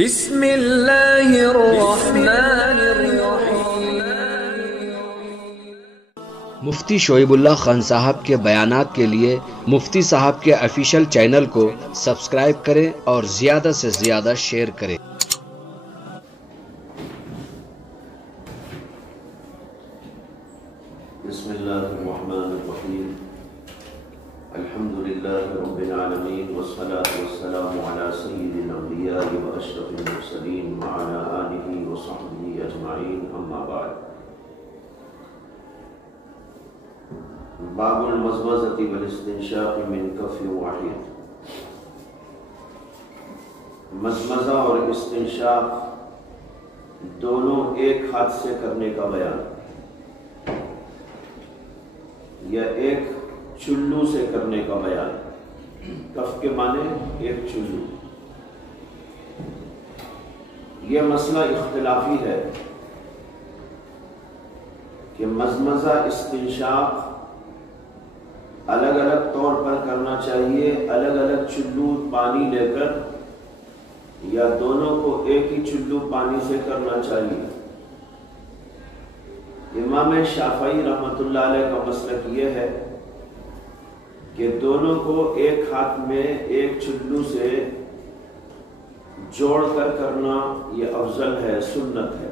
بسم اللہ الرحمن الرحیم۔ مفتی شعیب اللہ خان صاحب کے بیانات کے لیے مفتی صاحب کے آفیشیل چینل کو سبسکرائب کریں اور زیادہ سے زیادہ شیئر کریں۔ بسم اللہ الرحمن الرحیم۔ الحمد للہ رب العالمین والصلاة والسلام علی سید الانبیاء واشرف المرسلین وعلی آلہ وصحبہ اجمعین، اما بعد۔ باب المزمزۃ والاستنشاق من کف واحد۔ مزمزہ اور استنشاق دونوں ایک ہاتھ سے کرنے کا بیان، یا ایک چلو سے کرنے کا بیان۔ کف کے معنی ایک چلو۔ یہ مسئلہ اختلافی ہے کہ مزمزہ استنشاق الگ الگ طور پر کرنا چاہیے، الگ الگ چلو پانی لے کر، یا دونوں کو ایک ہی چلو پانی سے کرنا چاہیے۔ امام شافعی رحمۃ اللہ علیہ کا مسلک یہ ہے کہ دونوں کو ایک ہاتھ میں ایک چلو سے جوڑ کر کرنا یہ افضل ہے، سنت ہے۔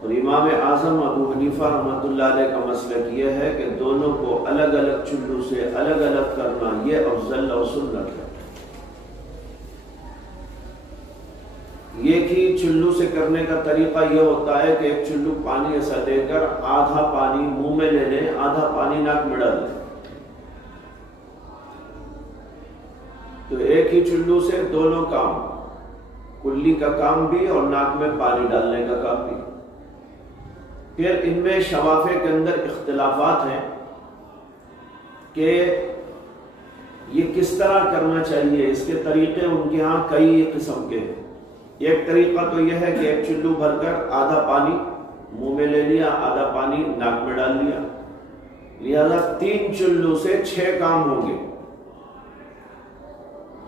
اور امام اعظم ابو حنیفہ رحمۃ اللہ علیہ کا مسلک یہ ہے کہ دونوں کو الگ الگ چلو سے الگ الگ کرنا یہ افضل اور سنت ہے۔ ایک ہی چلو سے کرنے کا طریقہ یہ ہوتا ہے کہ ایک چلو پانی ایسا لے کر آدھا پانی منہ میں لے لیں، آدھا پانی ناک میں ڈال لیں، تو ایک ہی چلو سے دونوں کام، کلی کا کام بھی اور ناک میں پانی ڈالنے کا کام بھی۔ پھر ان میں شوافے کے اندر اختلافات ہیں کہ یہ کس طرح کرنا چاہیے، اس کے طریقے ان کے ہاں کئی قسم کے ہیں۔ ایک طریقہ تو یہ ہے کہ ایک چلو بھر کر آدھا پانی منہ میں لے لیا، آدھا پانی ناک میں ڈال لیا، لہذا 3 چلو سے 6 کام ہوں گے۔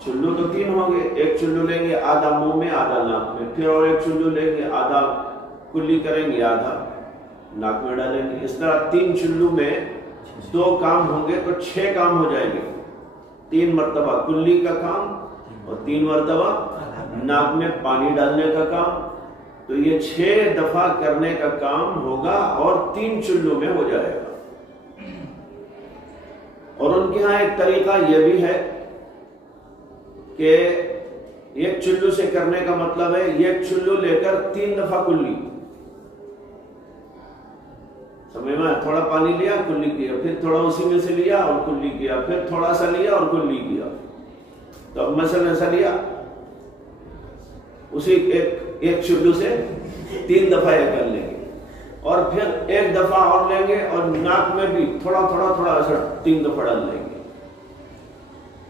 چلو تو 3 ہوں گے، ایک چلو لیں گے آدھا منہ میں آدھا ناک میں، پھر اور ایک چلو لیں گے آدھا کلی کریں گے آدھا ناک میں ڈالیں گے۔ اس طرح 3 چلو میں 2 کام ہوں گے تو 6 کام ہو جائیں گے۔ 3 مرتبہ کلی کا کام اور 3 مرتبہ ناک میں پانی ڈالنے کا کام، تو یہ 6 دفعہ کرنے کا کام ہوگا اور 3 چلو میں ہو جائے گا۔ اور ان کے ہاں ایک طریقہ یہ بھی ہے کہ ایک چلو سے کرنے کا مطلب ہے ایک چلو لے کر 3 دفعہ کلی، سمجھ میں، تھوڑا پانی لیا کلی کیا، پھر تھوڑا اسی میں سے لیا اور کلی کیا، پھر تھوڑا سا لیا اور کلی کیا۔ تو اب مثلا ایسا لیا، اسی ایک چلو سے 3 دفعہ یہ کر لیں گے، اور پھر 1 دفعہ اور لیں گے اور ناک میں بھی تھوڑا تھوڑا تھوڑا ایسا 3 دفعہ ڈال لیں گے،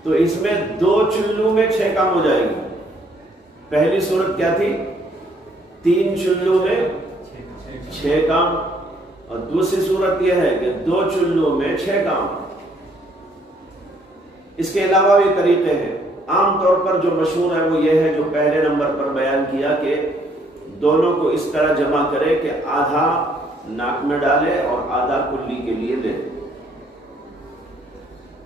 تو اس میں 2 چلو میں 6 کام ہو جائے گی۔ پہلی صورت کیا تھی؟ 3 چلو میں 6 کام، اور دوسری صورت یہ ہے کہ 2 چلو میں 6 کام۔ اس کے علاوہ بھی طریقے ہیں، عام طور پر جو مشہور ہے وہ یہ ہے جو پہلے نمبر پر بیان کیا کہ دونوں کو اس طرح جمع کرے کہ آدھا ناک میں ڈالے اور آدھا کلی کے لیے لے۔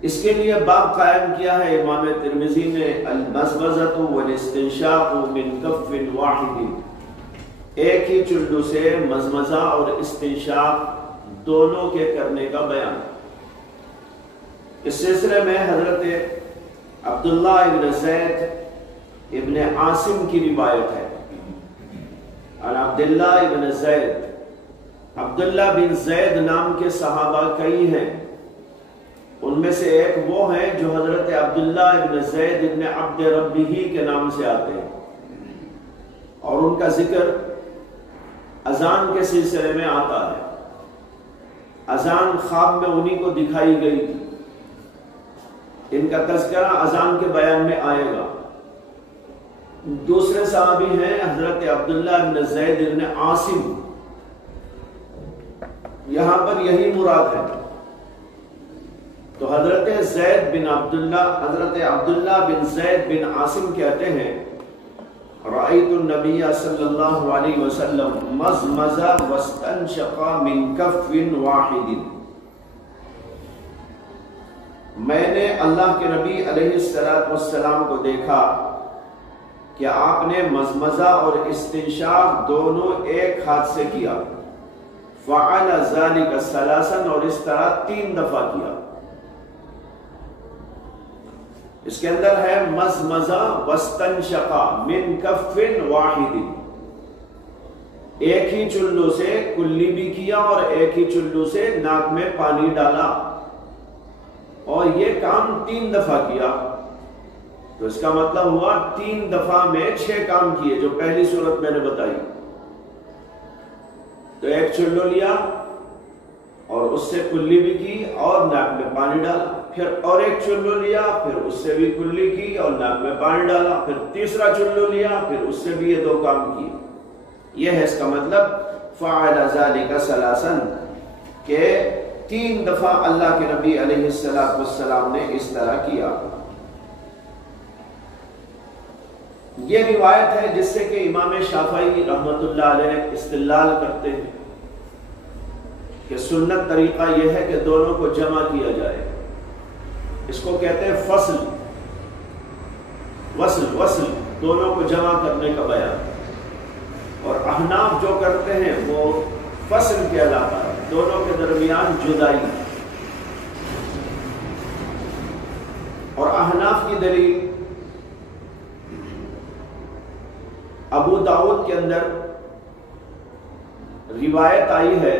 اس کے لیے باب قائم کیا ہے امام ترمذی نے، المزمزۃ والاستنشاق من کف واحد، ایک ہی چلو سے مزمزہ اور استنشاق دونوں کے کرنے کا بیان۔ اس سلسلے میں حضرت عبداللہ ابن زید ابن عاصم کی روایت ہے۔ اور عبداللہ ابن زید، عبداللہ بن زید نام کے صحابہ کئی ہیں، ان میں سے ایک وہ ہیں جو حضرت عبداللہ ابن زید ابن عبد ربہ کے نام سے آتے ہیں، اور ان کا ذکر اذان کے سلسلے میں آتا ہے۔ اذان خواب میں انہی کو دکھائی گئی تھی، ان کا تذکرہ اذان کے بیان میں آئے گا۔ دوسرے صحابی ہیں حضرت عبداللہ بن زید بن عاصم، یہاں پر یہی مراد ہے۔ تو حضرت زید بن عبداللہ، حضرت عبداللہ بن زید بن عاصم کہتے ہیں رأيت النبي صلى الله عليه وسلم مزمز واستنشق من كف واحد. میں نے اللہ کے نبی علیہ السلام کو دیکھا کہ آپ نے مزمزہ اور استنشاق دونوں ایک ہاتھ سے کیا. فعل ذلك ثلاثا، اور اس طرح 3 دفعہ کیا. اس کے اندر ہے مزمزہ واستنشق من کف واحد، ایک ہی چلو سے کلی بھی کیا اور ایک ہی چلو سے ناک میں پانی ڈالا، اور یہ کام 3 دفعہ کیا. تو اس کا مطلب ہوا 3 دفعہ میں 6 کام کیے جو پہلی صورت میں نے بتائی. تو ایک چلو لیا اور اس سے کلی بھی کی اور ناک میں پانی ڈالا، پھر اور ایک چلو لیا، پھر اس سے بھی کلی کی اور ناک میں پانی ڈالا، پھر تیسرا چلو لیا، پھر اس سے بھی یہ 2 کام کیے. یہ ہے اس کا مطلب فعل ذلك ثلاثا، کہ 3 دفعہ اللہ کے نبی علیہ السلام نے اس طرح کیا. یہ روایت ہے جس سے کہ امام شافعی رحمۃ اللہ علیہ استدلال کرتے ہیں کہ سنت طریقہ یہ ہے کہ دونوں کو جمع کیا جائے. اس کو کہتے ہیں فصل، وصل دونوں کو جمع کرنے کا بیان. اور احناف جو کرتے ہیں وہ فصل کہلاتا ہے، دونوں کے درمیان جدائی. اور احناف کی دلیل ابو داؤد کے اندر روایت آئی ہے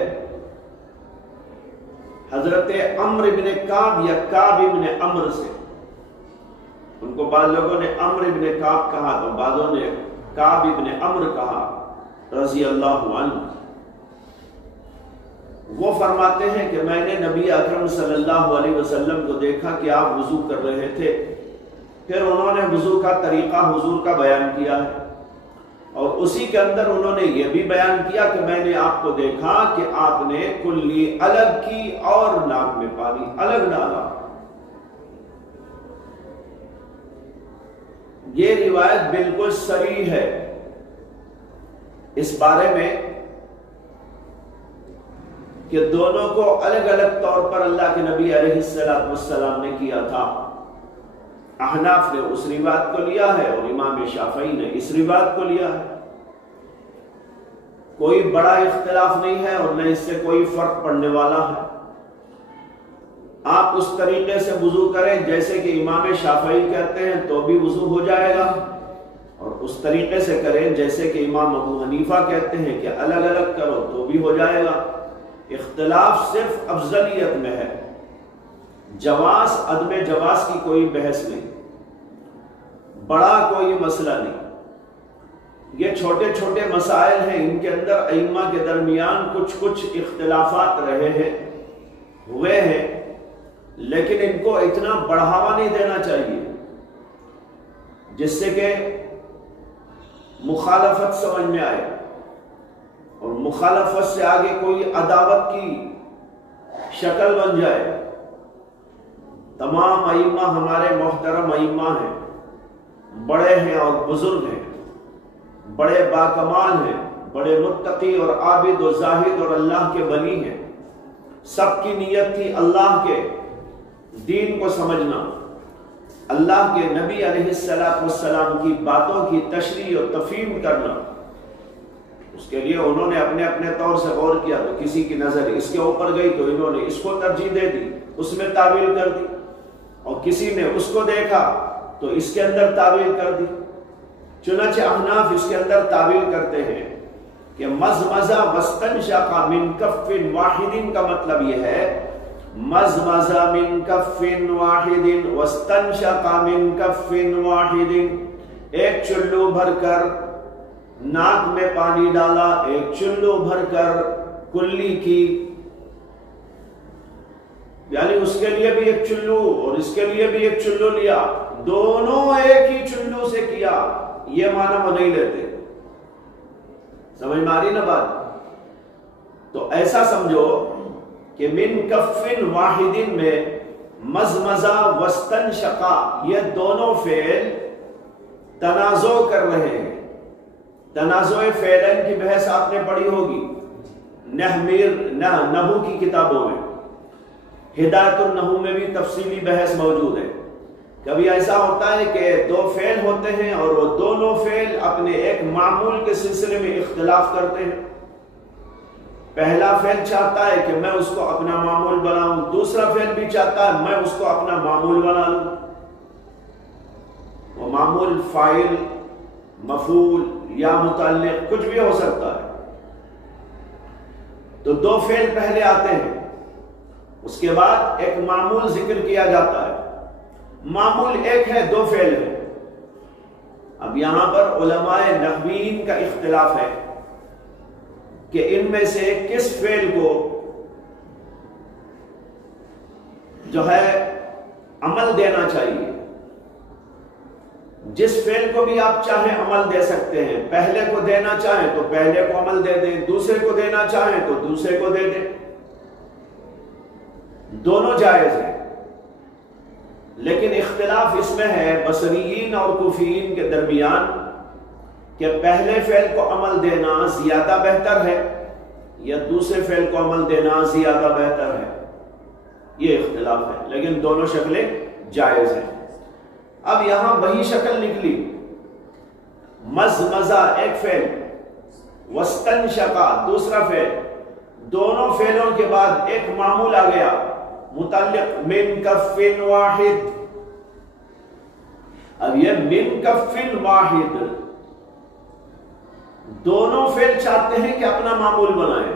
حضرت عمرو بن کعب یا کعب بن عمرو سے. ان کو بعض لوگوں نے عمرو بن کعب کہا تو بعضوں نے کعب بن عمرو کہا رضی اللہ عنہ. وہ فرماتے ہیں کہ میں نے نبی اکرم صلی اللہ علیہ وسلم کو دیکھا کہ آپ وضو کر رہے تھے. پھر انہوں نے وضو کا طریقہ حضور کا بیان کیا ہے، اور اسی کے اندر انہوں نے یہ بھی بیان کیا کہ میں نے آپ کو دیکھا کہ آپ نے کلی الگ کی اور ناک میں پانی الگ ڈالا. یہ روایت بالکل صریح ہے اس بارے میں کہ دونوں کو الگ الگ طور پر اللہ کے نبی علیہ السلام نے کیا تھا. احناف نے اس روایت کو لیا ہے اور امام شافعی نے اس روایت کو لیا ہے. کوئی بڑا اختلاف نہیں ہے اور نہ اس سے کوئی فرق پڑنے والا ہے. آپ اس طریقے سے وضو کریں جیسے کہ امام شافعی کہتے ہیں تو بھی وضو ہو جائے گا، اور اس طریقے سے کریں جیسے کہ امام ابو حنیفہ کہتے ہیں کہ الگ الگ کرو تو بھی ہو جائے گا. اختلاف صرف افضلیت میں ہے، جواز عدم جواز کی کوئی بحث نہیں، بڑا کوئی مسئلہ نہیں. یہ چھوٹے چھوٹے مسائل ہیں، ان کے اندر ائمہ کے درمیان کچھ اختلافات ہوئے ہیں، لیکن ان کو اتنا بڑھاوا نہیں دینا چاہیے جس سے کہ مخالفت سمجھ میں آئے اور مخالفت سے آگے کوئی عداوت کی شکل بن جائے. تمام ائمہ ہمارے محترم ائمہ ہیں، بڑے ہیں اور بزرگ ہیں، بڑے باکمال ہیں، بڑے متقی اور عابد و زاہد اور اللہ کے ولی ہیں. سب کی نیت تھی اللہ کے دین کو سمجھنا، اللہ کے نبی علیہ السلام کی باتوں کی تشریح اور تفہیم کرنا. اس کے لیے انہوں نے اپنے اپنے طور سے غور کیا، تو کسی کی نظر اس کے اوپر گئی تو انہوں نے اس کو ترجیح دے دی، اس میں تعویل کر دی، اور کسی نے اس کو دیکھا تو اس کے اندر تعویل کر دی. چنانچہ احناف اس کے اندر تعویل کرتے ہیں کہ مزمزہ واستنشق من کف واحد کا مطلب یہ ہے مزمزہ من کف واحد واستنشق من کف واحد، ایک چلو بھر کر ناک میں پانی ڈالا، ایک چلو بھر کر کلی کی، یعنی اس کے لیے بھی ایک چلو اور اس کے لیے بھی ایک چلو لیا، دونوں ایک ہی چلو سے کیا. یہ معنی وہ نہیں لیتے. سمجھ میں آ رہی نا بات؟ تو ایسا سمجھو کہ من کف واحد میں مزمزہ واستنشق یہ دونوں فعل تنازع کر رہے ہیں، تنازع فعلین کی بحث آپ نے پڑھی ہوگی نحو کی کتابوں میں، ہدایت النحو میں بھی تفصیلی بحث موجود ہے۔ کبھی ایسا ہوتا ہے کہ دو فعل ہوتے ہیں اور وہ دونوں فعل اپنے ایک معمول کے سلسلے میں اختلاف کرتے ہیں۔ پہلا فعل چاہتا ہے کہ میں اس کو اپنا معمول بناؤں، دوسرا فعل بھی چاہتا ہے میں اس کو اپنا معمول بنا لوں۔ وہ معمول فاعل، مفعول یا متعلق کچھ بھی ہو سکتا ہے۔ تو دو فعل پہلے آتے ہیں، اس کے بعد ایک معمول ذکر کیا جاتا ہے۔ معمول ایک ہے، دو فعل ہے۔ اب یہاں پر علماء نحوین کا اختلاف ہے کہ ان میں سے کس فعل کو جو ہے عمل دینا چاہیے۔ جس فعل کو بھی آپ چاہیں عمل دے سکتے ہیں، پہلے کو دینا چاہیں تو پہلے کو عمل دے دیں، دوسرے کو دینا چاہیں تو دوسرے کو دے دیں، دونوں جائز ہیں۔ لیکن اختلاف اس میں ہے بصریین اور کوفیین کے درمیان کہ پہلے فعل کو عمل دینا زیادہ بہتر ہے یا دوسرے فعل کو عمل دینا زیادہ بہتر ہے، یہ اختلاف ہے، لیکن دونوں شکلیں جائز ہیں۔ اب یہاں وہی شکل نکلی، مزمزہ ایک فعل، واستنشقا دوسرا فعل، دونوں فعلوں کے بعد ایک معمول آ گیا متعلق من کف واحد۔ اب یہ من کف واحد، دونوں فعل چاہتے ہیں کہ اپنا معمول بنائیں،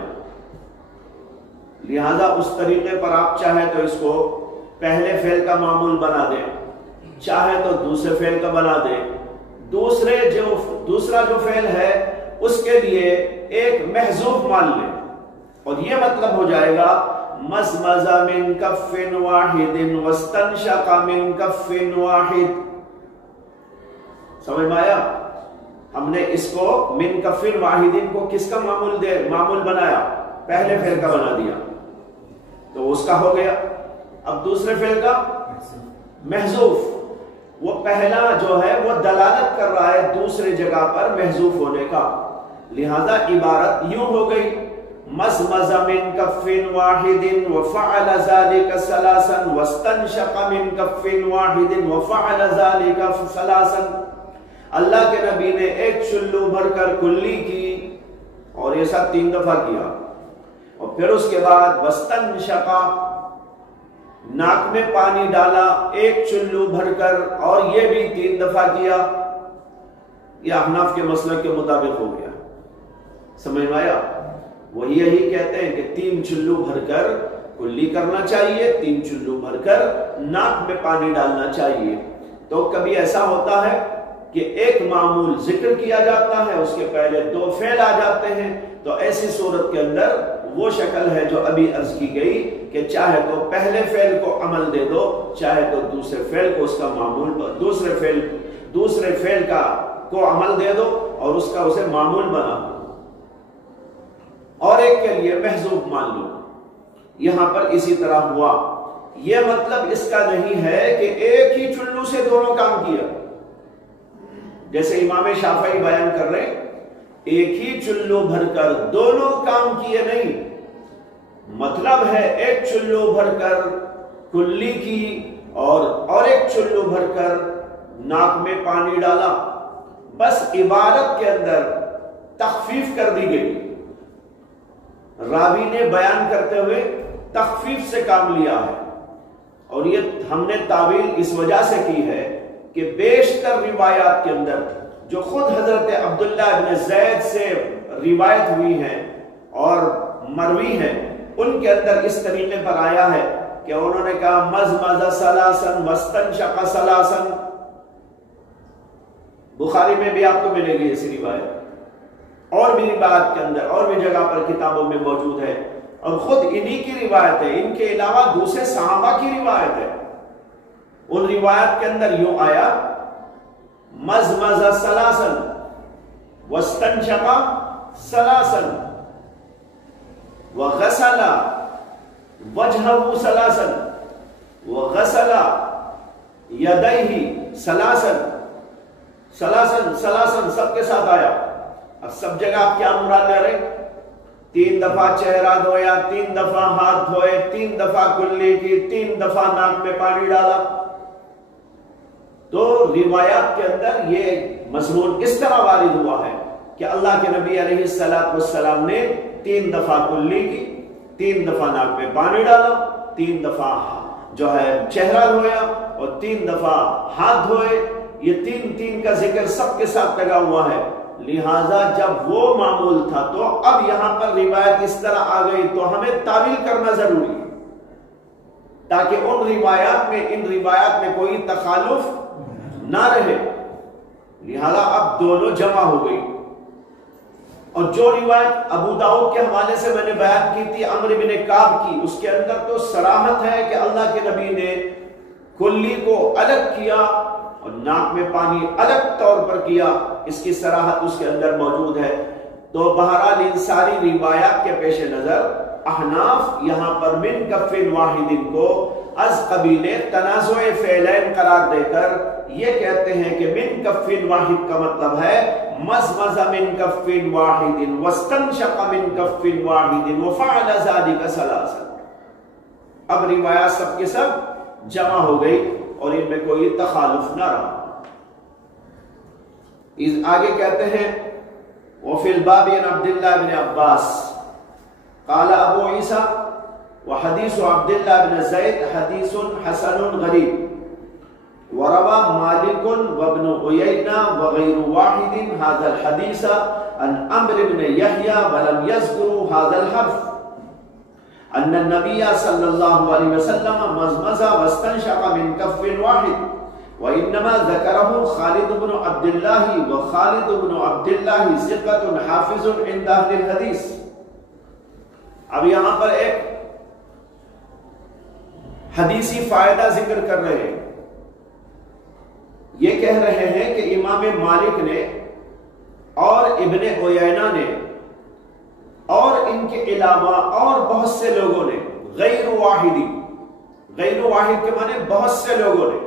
لہذا اس طریقے پر آپ چاہیں تو اس کو پہلے فعل کا معمول بنا دیں، چاہے تو دوسرے فعل کا بنا دیں، دوسرا جو فعل ہے اس کے لیے ایک محذوف مان لیں، اور یہ مطلب ہو جائے گا مزمز من کف واحد واستنشق من کف واحد۔ سمجھ میں آیا؟ ہم نے اس کو من کف واحد کو کس کا معمول بنایا؟ پہلے فعل کا بنا دیا، تو اس کا ہو گیا۔ اب دوسرے فعل کا محذوف، وہ پہلا جو ہے وہ دلالت کر رہا ہے دوسرے جگہ پر محذوف ہونے کا، لہذا عبارت یوں ہو گئی مزمز من کف واحد وفعل ذلك ثلاثا واستنشق من کف واحد وفعل ذلك ثلاثا۔ اللہ کے نبی نے ایک چلو بھر کر کلی کی اور یہ سب 3 دفعہ کیا، اور پھر اس کے بعد واستنشق ناک میں پانی ڈالا ایک چلو بھر کر اور یہ بھی 3 دفعہ کیا۔ یہ احناف کے مسلک کے مطابق ہو گیا۔ سمجھ میں آیا؟ وہ یہی کہتے ہیں کہ 3 چلو بھر کر کلی کرنا چاہیے، 3 چلو بھر کر ناک میں پانی ڈالنا چاہیے۔ تو کبھی ایسا ہوتا ہے کہ ایک معمول ذکر کیا جاتا ہے، اس کے پہلے 2 فعل آ جاتے ہیں، تو ایسی صورت کے اندر وہ شکل ہے جو ابھی عرض کی گئی کہ چاہے تو پہلے فعل کو عمل دے دو، چاہے تو دوسرے فعل کو اس کا معمول، دوسرے فعل کو عمل دے دو اور اس کا اسے معمول بنا دو، اور ایک کے لیے محذوف مان لو۔ یہاں پر اسی طرح ہوا۔ یہ مطلب اس کا نہیں ہے کہ ایک ہی چلو سے دونوں کام کیا، جیسے امام شافعی بیان کر رہے ہیں ایک ہی چلو بھر کر دونوں کام کیے نہیں، مطلب ہے ایک چلو بھر کر کلی کی اور ایک چلو بھر کر ناک میں پانی ڈالا، بس عبارت کے اندر تخفیف کر دی گئی، راوی نے بیان کرتے ہوئے تخفیف سے کام لیا ہے، اور یہ ہم نے تعویل اس وجہ سے کی ہے کہ بیشتر روایات کے اندر جو خود حضرت عبداللہ ابن زید سے روایت ہوئی ہیں اور مروی ہیں، ان کے اندر اس طریقے پر آیا ہے کہ انہوں نے کہا مزمز ثلاثاً واستنشق ثلاثاً۔ بخاری میں بھی آپ کو ملے گی ایسی روایت، اور بھی روایت کے اندر اور بھی جگہ پر کتابوں میں موجود ہے، اور خود انہی کی روایت ہے، ان کے علاوہ دوسرے صحابہ کی روایت ہے۔ ان روایت کے اندر یوں آیا مزمز ثلاثاً واستنشق ثلاثاً وغسل وجهه ثلاثاً وغسل يديه ثلاثاً، سب کے ساتھ آیا، اب سب جگہ آپ کیا مراد لے رہے؟ 3 دفعہ چہرہ دھویا، 3 دفعہ ہاتھ دھوئے، 3 دفعہ کلی کی، 3 دفعہ ناک میں پانی ڈالا. تو روایات کے اندر یہ مضمون اس طرح وارد ہوا ہے کہ اللہ کے نبی علیہ السلام نے 3 دفعہ کلی کی، 3 دفعہ ناک میں پانی ڈالا، 3 دفعہ جو ہے چہرہ دھویا اور 3 دفعہ ہاتھ دھوئے. یہ 3 کا ذکر سب کے ساتھ لگا ہوا ہے. لہٰذا جب وہ معمول تھا تو اب یہاں پر روایت اس طرح آ گئی تو ہمیں تعویل کرنا ضروری ہے تاکہ ان روایات میں کوئی تخالف نہ رہے. لہذا اب دونوں جمع ہو گئی. اور جو روایت ابو داؤد کے حوالے سے میں نے بیان کی تھی عمرو بن کعب کی، اس کے اندر تو صراحت ہے کہ اللہ کے نبی نے کلی کو الگ کیا اور ناک میں پانی الگ طور پر کیا، اس کی صراحت اس کے اندر موجود ہے. تو بہرحال ان ساری روایات کے پیش نظر احناف یہاں پر من کف واحد کو از قبیل تنازع فعلین قرار دے کر یہ کہتے ہیں کہ من کف واحد کا مطلب ہے مزمز من کف واحد واستنشق من کف واحد وفعل ذلك ثلاثا. اب روایات سب کے سب جمع ہو گئی اور ان میں کوئی تخالف نہ رہا. آگے کہتے ہیں وفي الباب عن عبد الله بن عباس قال ابو عيسى وحديث عبد الله بن زيد حديث حسن غريب وروى مالك وابن عيينة وغير واحد هذا الحديث عن عمرو بن يحيى ولم يذكروا هذا الحرف أن النبي صلى الله عليه وسلم مزمز واستنشق من كف واحد وإنما ذكره خالد بن عبد الله وخالد بن عبد الله ثقة حافظ عند أهل الحديث. اب یہاں پر ایک حدیثی فائدہ ذکر کر رہے ہیں. یہ کہہ رہے ہیں کہ امام مالک نے اور ابن عیینہ نے اور ان کے علاوہ اور بہت سے لوگوں نے غیر واحد کے معنی بہت سے لوگوں نے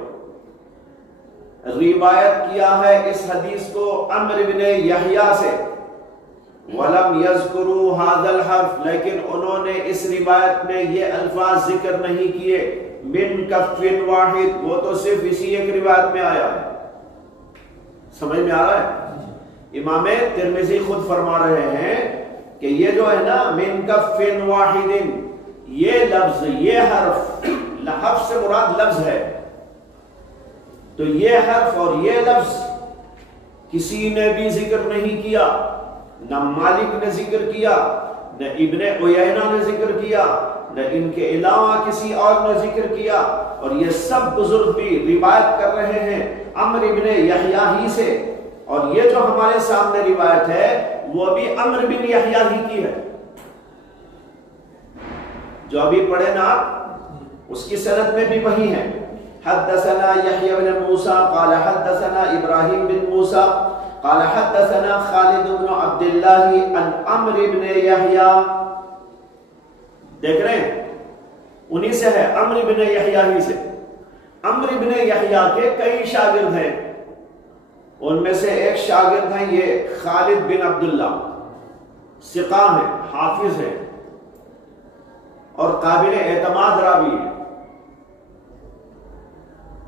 روایت کیا ہے اس حدیث کو عمرو بن یحییٰ سے. وَلَمْ يَذْكُرُوا هَذَا الْحَرْفَ لیکن انہوں نے اس روایت میں یہ الفاظ ذکر نہیں کیے من کف واحد. وہ تو صرف اسی ایک روایت میں آیا ہے. سمجھ میں آ رہا ہے؟ امام ترمذی خود فرما رہے ہیں کہ یہ جو ہے نا من کف واحد، یہ لفظ، یہ حرف سے مراد لفظ ہے. تو یہ حرف اور یہ لفظ کسی نے بھی ذکر نہیں کیا، نہ مالک نے ذکر کیا، نہ ابن عیینہ نے ذکر کیا، نہ ان کے علاوہ کسی اور نے ذکر کیا. اور یہ سب بزرگ بھی روایت کر رہے ہیں عمرو بن یحییٰ ہی سے. اور یہ جو ہمارے سامنے روایت ہے وہ بھی عمرو بن یحییٰ ہی کی ہے. جو ابھی پڑھے نا اس کی سند میں بھی وہی ہے. حدثنا يحيى بن موسى قال حدثنا ابراهيم بن موسى قال حدثنا خالد بن عبد الله عن عمرو بن يحيى. دیکھ رہے ہیں انہی سے ہے، عمرو بن یحییٰ ہی سے. عمرو بن یحییٰ کے کئی شاگرد ہیں، ان میں سے ایک شاگرد ہیں یہ خالد بن عبداللہ، ثقہ ہیں، حافظ ہیں اور قابل اعتماد راوی ہیں.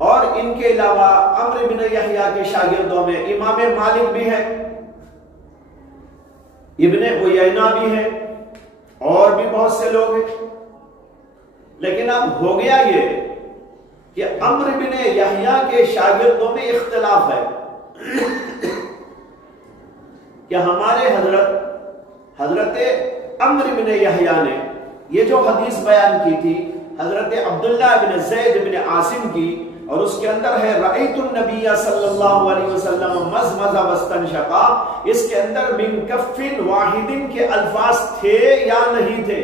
اور ان کے علاوہ عمرو بن یحییٰ کے شاگردوں میں امام مالک بھی ہے، ابن عیینہ بھی ہے اور بھی بہت سے لوگ ہیں. لیکن اب ہو گیا یہ کہ عمرو بن یحییٰ کے شاگردوں میں اختلاف ہے کہ ہمارے حضرت عمرو بن یحییٰ نے یہ جو حدیث بیان کی تھی حضرت عبداللہ بن زید بن عاصم کی، اور اس کے اندر ہے رأیت النبی صلی اللہ علیہ وسلم مزمز واستنشق، اس کے اندر من کف واحد کے الفاظ تھے یا نہیں تھے؟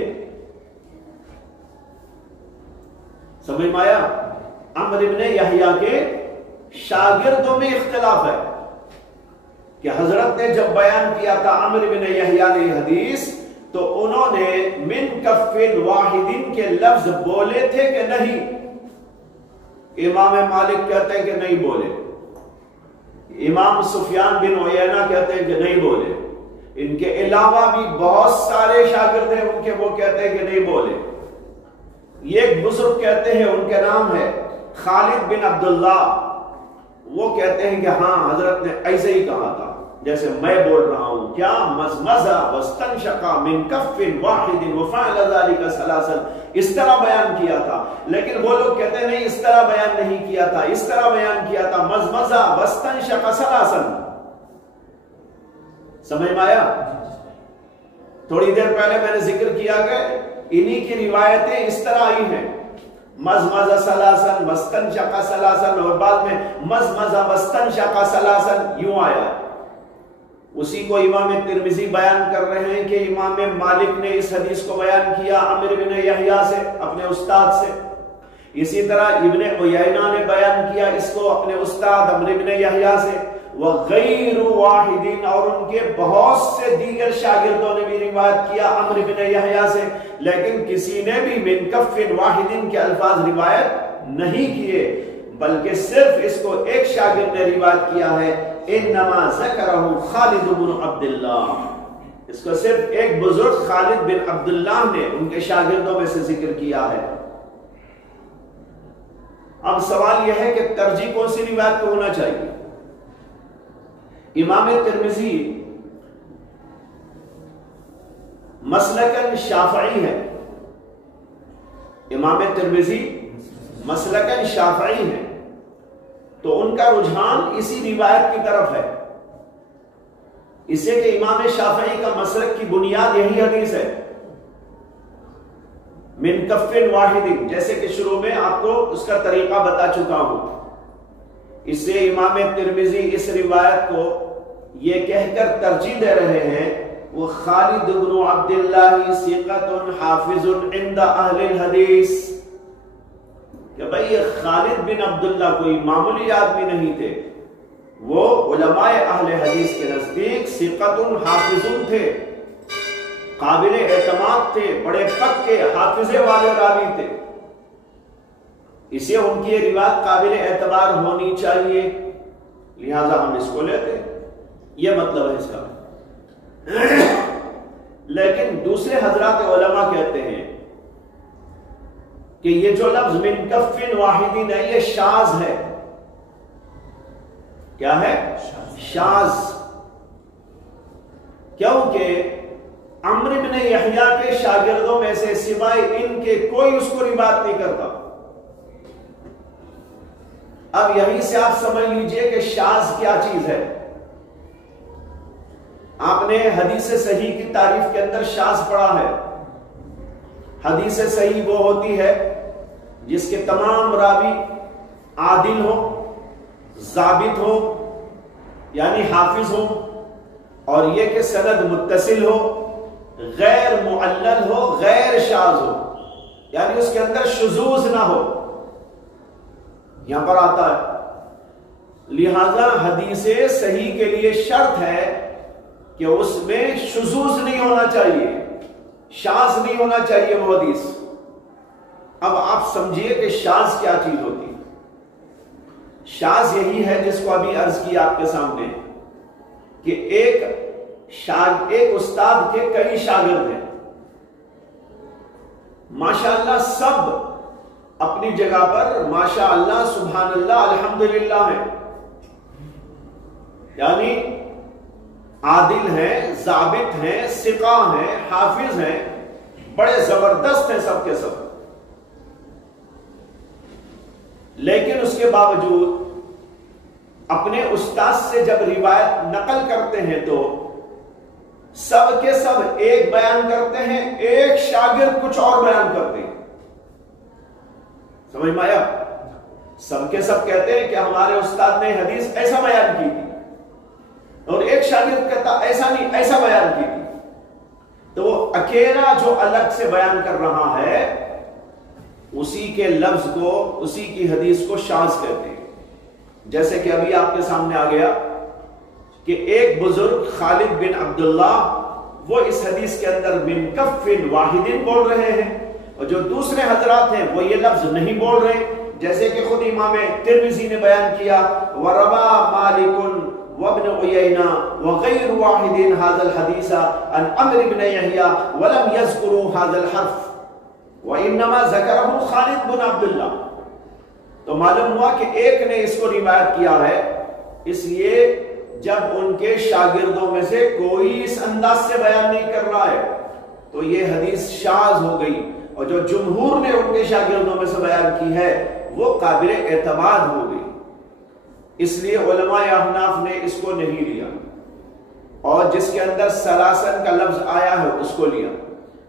سمجھ میں آیا؟ عمرو بن یحییٰ کے شاگردوں میں اختلاف ہے کہ حضرت نے جب بیان کیا تھا عمرو بن یحییٰ نے حدیث تو انہوں نے من کف واحد کے لفظ بولے تھے کہ نہیں؟ امام مالک کہتے ہیں کہ نہیں بولے، امام سفیان بن عیینہ کہتے ہیں کہ نہیں بولے، ان کے علاوہ بھی بہت سارے شاگرد ہیں ان کے، وہ کہتے ہیں کہ نہیں بولے۔ یہ ایک بزرگ کہتے ہیں، ان کا نام ہے خالد بن عبداللہ، وہ کہتے ہیں کہ ہاں حضرت نے ایسے ہی کہا تھا جیسے میں بول رہا ہوں، کیا مزمزہ واستنشق من کف واحد وفعل ذلك ثلاثا، اس طرح بیان کیا تھا۔ لیکن وہ لوگ کہتے ہیں نہیں، اس طرح بیان نہیں کیا تھا، اس طرح بیان کیا تھا، مزمزہ واستنشق ثلاثا۔ سمجھ میں آیا؟ تھوڑی دیر پہلے میں نے ذکر کیا کہ انہی کی روایتیں اس طرح آئی ہیں، مزمزہ ثلاثا واستنشق ثلاثا، اور بعد میں مزمزہ واستنشق ثلاثا یوں آیا ہے۔ اسی کو امام ترمذی بیان کر رہے ہیں کہ امام مالک نے اس حدیث کو بیان کیا عمرو بن یحییٰ سے، اپنے استاد سے۔ اسی طرح ابن عیینہ نے بیان کیا اس کو اپنے استاد عمرو بن یحییٰ سے، وغیر واحدین، اور ان کے بہت سے دیگر شاگردوں نے بھی روایت کیا عمرو بن یحییٰ سے، لیکن کسی نے بھی من کف واحدین کے الفاظ روایت نہیں کیے، بلکہ صرف اس کو ایک شاگرد نے روایت کیا ہے، انما ذکرہ خالد بن عبداللہ، اس کو صرف ایک بزرگ خالد بن عبداللہ نے ان کے شاگردوں میں سے ذکر کیا ہے۔ اب سوال یہ ہے کہ ترجیح کون سی روایت کو ہونا چاہیے؟ امام ترمذی مسلکن شافعی ہے، امام ترمذی مسلکن شافعی ہے، تو ان کا رجحان اسی روایت کی طرف ہے، اس سے کہ امام شافعی کا مسلک کی بنیاد یہی حدیث ہے، من کف واحد، جیسے کہ شروع میں آپ کو اس کا طریقہ بتا چکا ہوں۔ اس سے امام ترمذی اس روایت کو یہ کہہ کر ترجیح دے رہے ہیں، وہ خالد بن عبداللہ ثقۃ حافظ عند اہل الحدیث، کہ بھئی یہ خالد بن عبداللہ کوئی معمولی آدمی نہیں تھے، وہ علماء اہل حدیث کے نزدیک ثقۃ حافظ تھے، قابل اعتماد تھے، بڑے پکے حافظے والے راوی تھے، اسے ان کی یہ روایت قابل اعتبار ہونی چاہیے، لہذا ہم اس کو لیتے ہیں، یہ مطلب ہے اس کا۔ لیکن دوسرے حضرات علماء کہتے ہیں کہ یہ جو لفظ من کف واحدین ہے یہ شاذ ہے، کیا ہے؟ شاذ، کیونکہ عمرو بن یحییٰ کے شاگردوں میں سے سوائے ان کے کوئی اس کو روایت نہیں کرتا۔ اب یہیں سے آپ سمجھ لیجئے کہ شاذ کیا چیز ہے۔ آپ نے حدیث صحیح کی تعریف کے اندر شاذ پڑھا ہے، حدیث صحیح وہ ہوتی ہے جس کے تمام راوی عادل ہو، ضابط ہو، یعنی حافظ ہو، اور یہ کہ سند متصل ہو، غیر معلل ہو، غیر شاذ ہو، یعنی اس کے اندر شذوذ نہ ہو، یہاں پر آتا ہے۔ لہذا حدیث صحیح کے لیے شرط ہے کہ اس میں شذوذ نہیں ہونا چاہیے، شاذ نہیں ہونا چاہیے وہ حدیث۔ اب آپ سمجھیے کہ شاذ کیا چیز ہوتی ہے۔ شاذ یہی ہے جس کو ابھی عرض کیا آپ کے سامنے کہ ایک استاد کے کئی شاگرد ہیں، ماشاءاللہ سب اپنی جگہ پر ماشاءاللہ سبحان اللہ الحمدللہ ہیں، یعنی عادل ہیں، ضابط ہیں، ثقہ ہیں، حافظ ہیں، بڑے زبردست ہیں سب کے سب، لیکن اس کے باوجود اپنے استاد سے جب روایت نقل کرتے ہیں تو سب کے سب ایک بیان کرتے ہیں، ایک شاگرد کچھ اور بیان کرتے ہیں۔ سمجھ میں آیا؟ سب کے سب کہتے ہیں کہ ہمارے استاد نے حدیث ایسا بیان کی تھی، اور ایک شاگرد کہتا ایسا نہیں، ایسا بیان کی تھی، تو وہ اکیلا جو الگ سے بیان کر رہا ہے اسی کے لفظ کو، اسی کی حدیث کو شاذ کہتے ہیں۔ جیسے کہ ابھی آپ کے سامنے آ گیا کہ ایک بزرگ خالد بن عبداللہ وہ اس حدیث کے اندر من کف واحد بول رہے ہیں، اور جو دوسرے حضرات ہیں وہ یہ لفظ نہیں بول رہے، جیسے کہ خود امام ترمذی نے بیان کیا، وَرَوَى مَالِكٌ وابن عیینہ وغیر واحد هذا الحدیث عن عمرو بن یحییٰ ولم يذكروا هذا الحرف وانما ذکرہ خالد بن عبداللہ. تو معلوم ہوا کہ ایک نے اس کو روایت کیا ہے، اس لیے جب ان کے شاگردوں میں سے کوئی اس انداز سے بیان نہیں کر رہا ہے تو یہ حدیث شاذ ہو گئی، اور جو جمہور نے ان کے شاگردوں میں سے بیان کی ہے وہ قابل اعتماد ہو گئی. اس لیے علماء احناف نے اس کو نہیں لیا، اور جس کے اندر سلاسن کا لفظ آیا ہے اس کو لیا.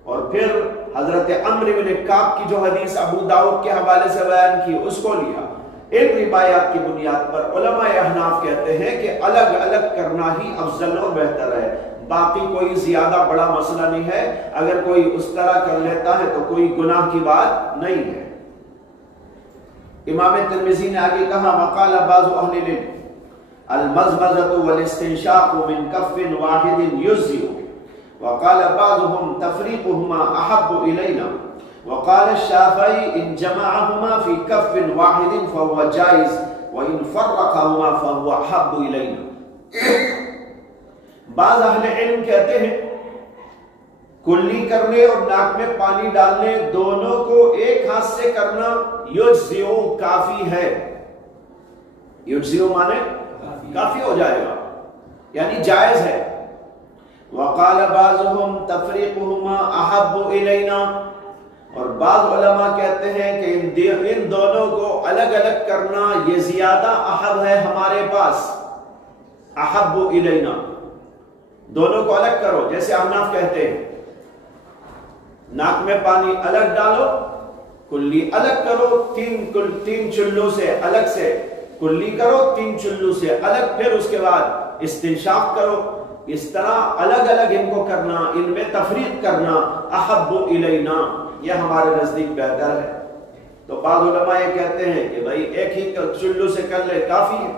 اور پھر حضرت عمرو بن کعب کی جو حدیث ابو داؤد کے حوالے سے بیان کی اس کو لیا. ان روایات کی بنیاد پر علماء احناف کہتے ہیں کہ الگ الگ کرنا ہی افضل اور بہتر ہے، باقی کوئی زیادہ بڑا مسئلہ نہیں ہے. اگر کوئی اس طرح کر لیتا ہے تو کوئی گناہ کی بات نہیں ہے. امام ترمذی نے آگے کہا وقال بعض اہل العلم المزمزة والاستنشاق من کف واحد یجزئ وقال بعضهم تفریقهما احب الینا وقال الشافعی ان جمعهما في کف واحد فهو جائز وان فرقهما فهو احب الینا. بعض اہل علم کہتے ہیں کلی کرنے اور ناک میں پانی ڈالنے دونوں کو ایک ہاتھ سے کرنا یجزئ کافی ہے. یجزئ مانے کافی ہو جائے گا، یعنی جائز ہے. وقال بعضهم تفریقهما احب الینا، اور بعض علماء کہتے ہیں کہ ان دونوں کو الگ الگ کرنا یہ زیادہ احب ہے ہمارے پاس. احب الینا، دونوں کو الگ کرو. جیسے احناف کہتے ہیں ناک میں پانی الگ ڈالو، کلی الگ کرو، تین چلوں سے الگ سے کلی کرو، تین چلوں سے الگ، پھر اس کے بعد استنشاق کرو. اس طرح الگ الگ ان کو کرنا، ان میں تفریق کرنا احب الینا، یہ ہمارے نزدیک بہتر ہے. تو بعض علماء یہ کہتے ہیں کہ بھائی ایک ہی چلو سے کر لے کافی ہے.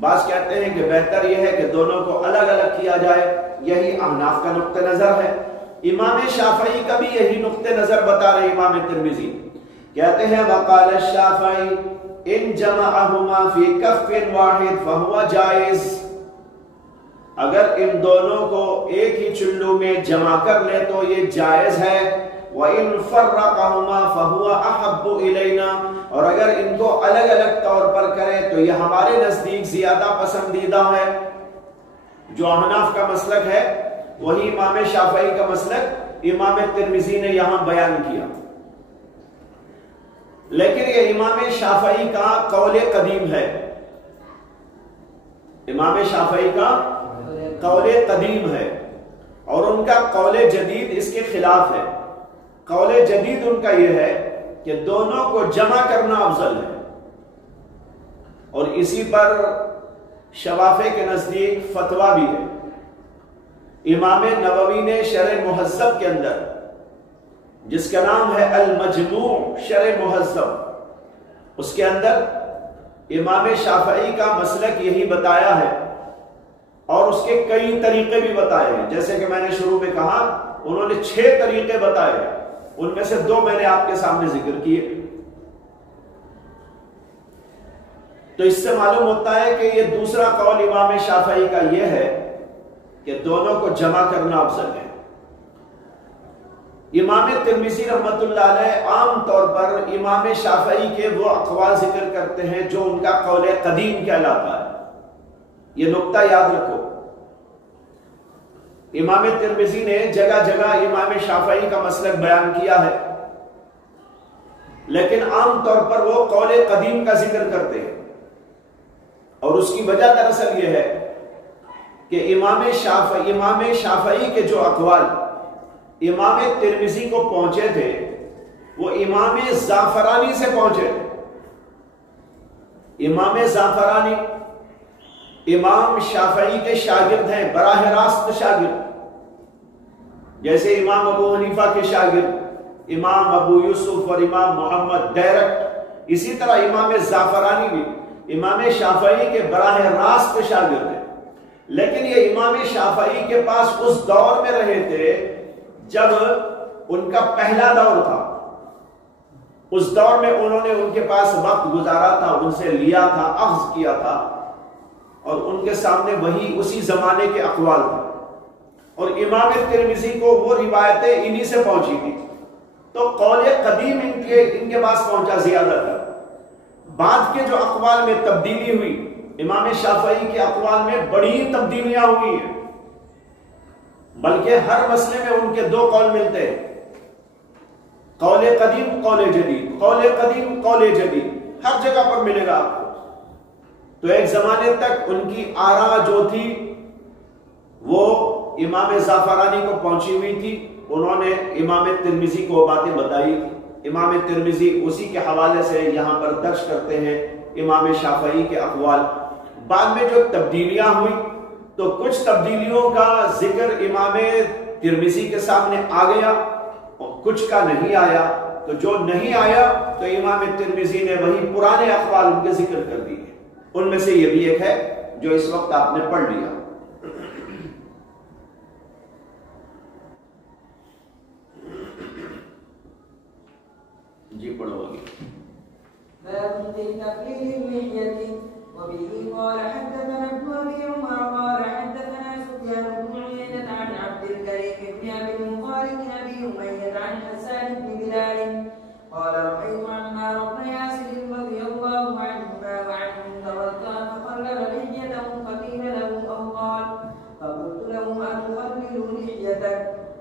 بعض کہتے ہیں کہ بہتر یہ ہے کہ دونوں کو الگ الگ کیا جائے. یہی احناف کا نقطہ نظر ہے. امام شافعی کا بھی یہی نقطہ نظر بتا رہے امام ترمذی. کہتے ہیں وقال الشافعی ان جمعهما فی کف واحد فهو جائز، اگر ان دونوں کو ایک ہی چلو میں جمع کر لے تو یہ جائز ہے. وَإِن فَرَّقَهُمَا فَهُوَ أَحَبُّ إِلَيْنَا، اور اگر ان کو الگ الگ طور پر کرے تو یہ ہمارے نزدیک زیادہ پسندیدہ ہے. جو احناف کا مسلک ہے وہی امام شافعی کا مسلک امام ترمذی نے یہاں بیان کیا. لیکن یہ امام شافعی کا قول قدیم ہے. امام شافعی کا قول قدیم ہے، اور ان کا قول جدید اس کے خلاف ہے. قول جدید ان کا یہ ہے کہ دونوں کو جمع کرنا افضل ہے، اور اسی پر شوافی کے نزدیک فتویٰ بھی ہے. امام نووی نے شرح مہذب کے اندر، جس کا نام ہے المجموع شرح مہذب، اس کے اندر امام شافعی کا مسلک یہی بتایا ہے، اور اس کے کئی طریقے بھی بتائے ہیں. جیسے کہ میں نے شروع میں کہا انہوں نے 6 طریقے بتائے ہیں، ان میں سے 2 میں نے آپ کے سامنے ذکر کیے. تو اس سے معلوم ہوتا ہے کہ یہ دوسرا قول امام شافعی کا یہ ہے کہ دونوں کو جمع کرنا افضل ہے. امام ترمذی رحمۃ اللہ علیہ عام طور پر امام شافعی کے وہ اقوال ذکر کرتے ہیں جو ان کا قول قدیم کہلاتا ہے. یہ نقطہ یاد رکھو، امام ترمذی نے جگہ جگہ امام شافعی کا مسلک بیان کیا ہے، لیکن عام طور پر وہ قول قدیم کا ذکر کرتے ہیں. اور اس کی وجہ دراصل یہ ہے کہ امام شافعی کے جو اقوال امام ترمذی کو پہنچے تھے وہ امام زعفرانی سے پہنچے. امام زعفرانی امام شافعی کے شاگرد ہیں، براہ راست شاگرد. جیسے امام ابو حنیفہ کے شاگرد امام ابو یوسف اور امام محمد ڈائریکٹ، اسی طرح امام زعفرانی بھی امام شافعی کے براہ راست شاگرد ہیں. لیکن یہ امام شافعی کے پاس اس دور میں رہے تھے جب ان کا پہلا دور تھا. اس دور میں انہوں نے ان کے پاس وقت گزارا تھا، ان سے لیا تھا، اخذ کیا تھا. اور ان کے سامنے وہی اسی زمانے کے اقوال تھے، اور امام ترمذی کو وہ روایتیں انہی سے پہنچی تھی، تو قول قدیم ان کے پاس پہنچا زیادہ تر۔ بعد کے جو اقوال میں تبدیلی ہوئی، امام شافعی کے اقوال میں بڑی تبدیلیاں ہوئی ہیں، بلکہ ہر مسئلے میں ان کے دو قول ملتے ہیں، قول قدیم قول جدید، قول قدیم قول جدید، ہر جگہ پر ملے گا آپ کو۔ تو ایک زمانے تک ان کی آراء جو تھی وہ امام زعفرانی کو پہنچی ہوئی تھی، انہوں نے امام ترمذی کو باتیں بتائی، امام ترمذی اسی کے حوالے سے یہاں پر درج کرتے ہیں امام شافعی کے اقوال۔ بعد میں جو تبدیلیاں ہوئی تو کچھ تبدیلیوں کا ذکر امام ترمذی کے سامنے آ گیا اور کچھ کا نہیں آیا، تو جو نہیں آیا تو امام ترمذی نے وہی پرانے اقوال ان کے ذکر کر دیے۔ ان میں سے یہ بھی ایک ہے جو اس وقت آپ نے پڑھ لیا۔ جی پڑھو گے۔ باب في تقليل اللحية وبه قال حدثنا ابن ابي عمر قال حدثنا سفيان بن عيينة عن عبد الكريم بن ابي المخارق بن ابي امية عن حسان بن بلال قال رأيت عمار بن ياسر رضي الله عنهما وعنهم توضأ فقلل لحيته فقيل له أو قال فقلت له أتخلل لحيتك؟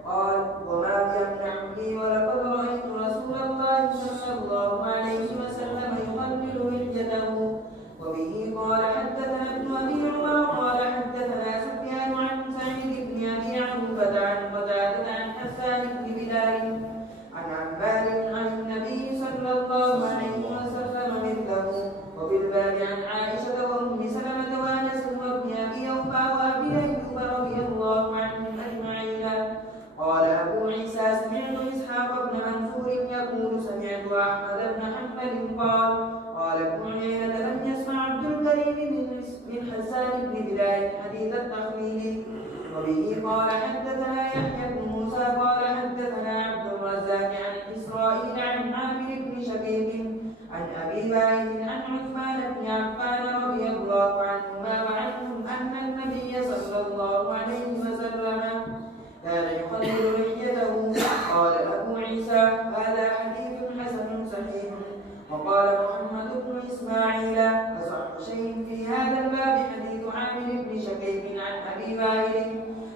قال وما يمنعني ولقد رأيت رسول الله صلى الله عليه وسلم يخلل لحيته. وبه قال حدثنا ابن ابي عمر قال حدثنا سفيان عن سعيد بن ابي عروبة عن قتادة عن حسان بن بلال عن عمار عن النبي صلى الله عليه وسلم مثله. وفي الباب عن عائشة وأم سلمة وأنس وابن أبي أوفى وأبي أيوب رضي الله عنهم أجمعين. قال أبو عيسى سمعت إسحاق بن منصور يقول سمعت أحمد بن حنبل قال ابن عيينة لم يسمع عبد الكريم من حسان بن بلال حديث التخليل. وبه قال حدثنا يحيى بن موسى قال حدثنا عبد الرزاق عن إسرائيل عن عامر بن شقيق عن أبي وائل عن عثمان بن عفان رضي الله عنهما وعنهم أن النبي صلى الله عليه وسلم كان يخلل لحيته. قال أبو عيسى هذا حديث حسن صحيح. وقال محمد بن إسماعيل أصح شيء في هذا الباب حديث عامر بن شقيق عن أبي وائل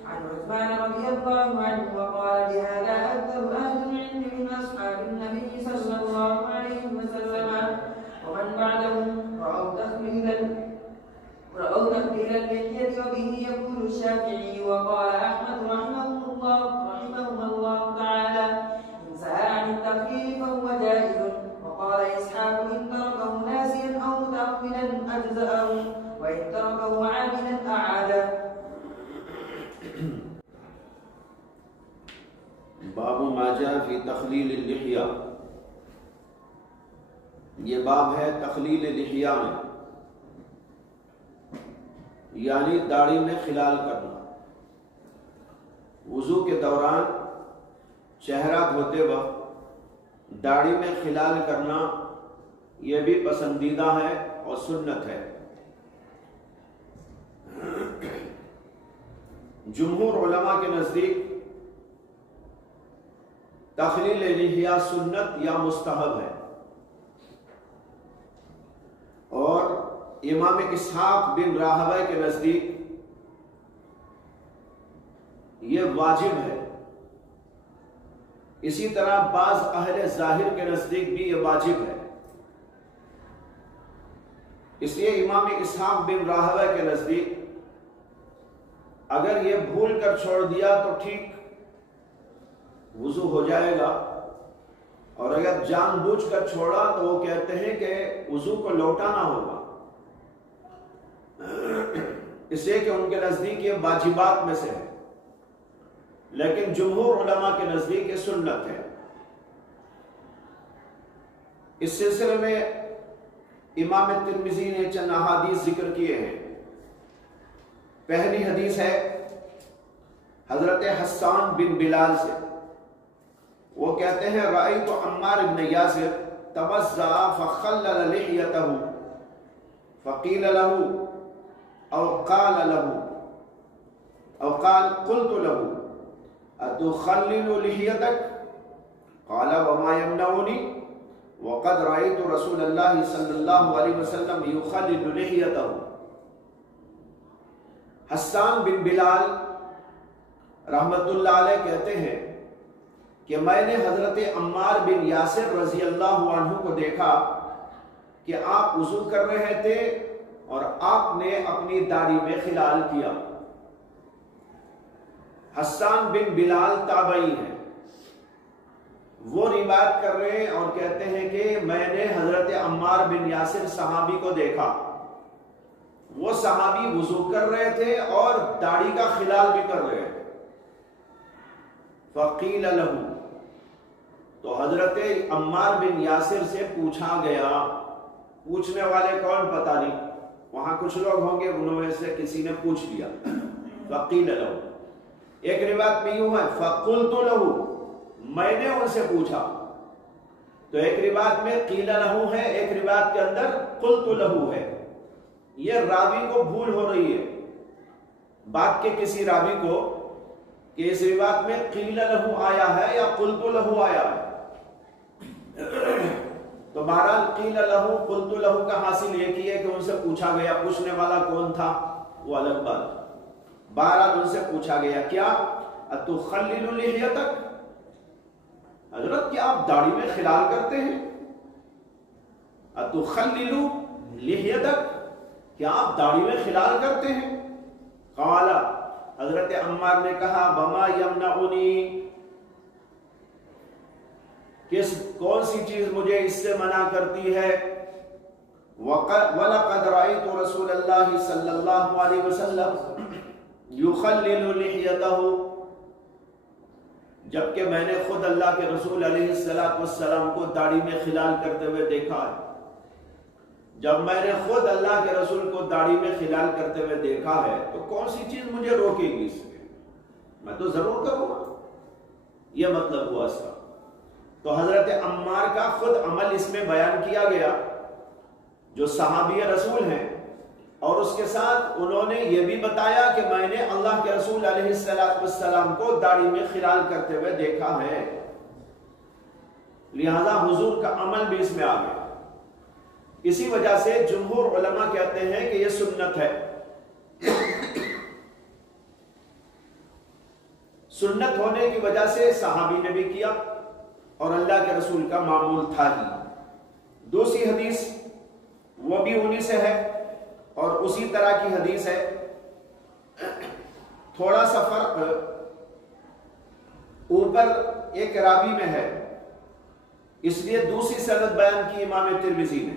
عن عثمان رضي الله عنه. وقال بهذا أكثر أهل العلم من أصحاب النبي صلى الله عليه وسلم ومن بعدهم رأوا تقليل اللحية. وبه يقول الشافعي وقال أحمد رحمهما الله تعالى إن سأل عن التقليل فهو جائز. وقال إسحاق إن تركه ناسيا أو متأولا أجزأه وإن تركه عاملا أعاده. باب ما جاء فی تخلیل اللحیہ، یہ باب ہے تخلیل لحیہ میں، یعنی داڑھی میں خلال کرنا۔ وضو کے دوران چہرہ دھوتے وقت داڑھی میں خلال کرنا یہ بھی پسندیدہ ہے اور سنت ہے۔ جمہور علماء کے نزدیک تخلیل لحیہ سنت یا مستحب ہے، اور امام اسحاق بن راہویہ کے نزدیک یہ واجب ہے۔ اسی طرح بعض اہل ظاہر کے نزدیک بھی یہ واجب ہے۔ اس لیے امام اسحاق بن راہویہ کے نزدیک اگر یہ بھول کر چھوڑ دیا تو ٹھیک، وضو ہو جائے گا، اور اگر جان بوجھ کر چھوڑا تو وہ کہتے ہیں کہ وضو کو لوٹانا ہوگا، اس لیے کہ ان کے نزدیک یہ واجبات میں سے ہے، لیکن جمہور علماء کے نزدیک یہ سنت ہے۔ اس سلسلے میں امام ترمذی نے چند احادیث ذکر کیے ہیں۔ پہلی حدیث ہے حضرت حسان بن بلال سے، وہ کہتے ہیں رأیت عمار بن یاسر توضأ فخلل لحیته فقیل له او قال قلت له اتخلل لحيتك قال وما يمنعني وقد رأيت رسول الله صلی اللہ علیہ وسلم يخلل لحيته۔ حسان بن بلال رحمت اللہ علیہ کہتے ہیں کہ میں نے حضرت عمار بن یاسر رضی اللہ عنہ کو دیکھا کہ آپ وضو کر رہے تھے اور آپ نے اپنی داڑھی میں خلال کیا۔ حسان بن بلال تابعی ہیں، وہ روایت کر رہے ہیں اور کہتے ہیں کہ میں نے حضرت عمار بن یاسر صحابی کو دیکھا، وہ صحابی وضو کر رہے تھے اور داڑھی کا خلال بھی کر رہے تھے۔ فقیل له، تو حضرت عمار بن یاسر سے پوچھا گیا، پوچھنے والے کون پتہ نہیں، وہاں کچھ لوگ ہوں گے انہوں میں سے کسی نے پوچھ لیا۔ فقیل له، ایک روایت میں یوں ہے فقلت له، میں نے ان سے پوچھا، تو ایک روایت میں قیل له ہے، ایک روایت کے اندر قلت له ہے۔ یہ راوی کو بھول ہو رہی ہے بات کے کسی راوی کو کہ اس روایت میں قیل له آیا ہے یا قلت له آیا ہے، تو بہرحال قیل له قلت له کا حاصل یہ کی ہے کہ ان سے پوچھا گیا، پوچھنے والا کون تھا وہ الگ بات، بہرحال ان سے پوچھا گیا کیا اتخلل لحیتک، حضرت کیا آپ داڑھی میں خلال کرتے ہیں؟ اتخلل لحیتک، کیا آپ داڑھی میں خلال کرتے ہیں؟ قال، حضرت عمار نے کہا بما یمنعنی، کون سی چیز مجھے اس سے منع کرتی ہے؟ وَلَقَدْ رَأَيْتُ رَسُولَ اللَّهِ صلی اللہ علیہ وسلم يُخَلِّلُ لِحْيَتَهُ، جبکہ میں نے خود اللہ کے رسول علیہ السلام کو داڑھی میں خلال کرتے ہوئے دیکھا ہے۔ جب میں نے خود اللہ کے رسول کو داڑھی میں خلال کرتے ہوئے دیکھا ہے تو کون سی چیز مجھے روکے گی اس میں؟ میں تو ضرور کروں گا، یہ مطلب ہوا اس کا۔ تو حضرت عمار کا خود عمل اس میں بیان کیا گیا جو صحابی رسول ہیں، اور اس کے ساتھ انہوں نے یہ بھی بتایا کہ میں نے اللہ کے رسول علیہ السلام کو داڑھی میں خلال کرتے ہوئے دیکھا ہے، لہذا حضور کا عمل بھی اس میں آ گیا۔ اسی وجہ سے جمہور علماء کہتے ہیں کہ یہ سنت ہے، سنت ہونے کی وجہ سے صحابی نے بھی کیا اور اللہ کے رسول کا معمول تھا ہی۔ دوسری حدیث وہ بھی انہی سے ہے اور اسی طرح کی حدیث ہے، تھوڑا سا فرق اوپر ایک راوی میں ہے، اس لیے دوسری سند بیان کی امام ترمذی نے۔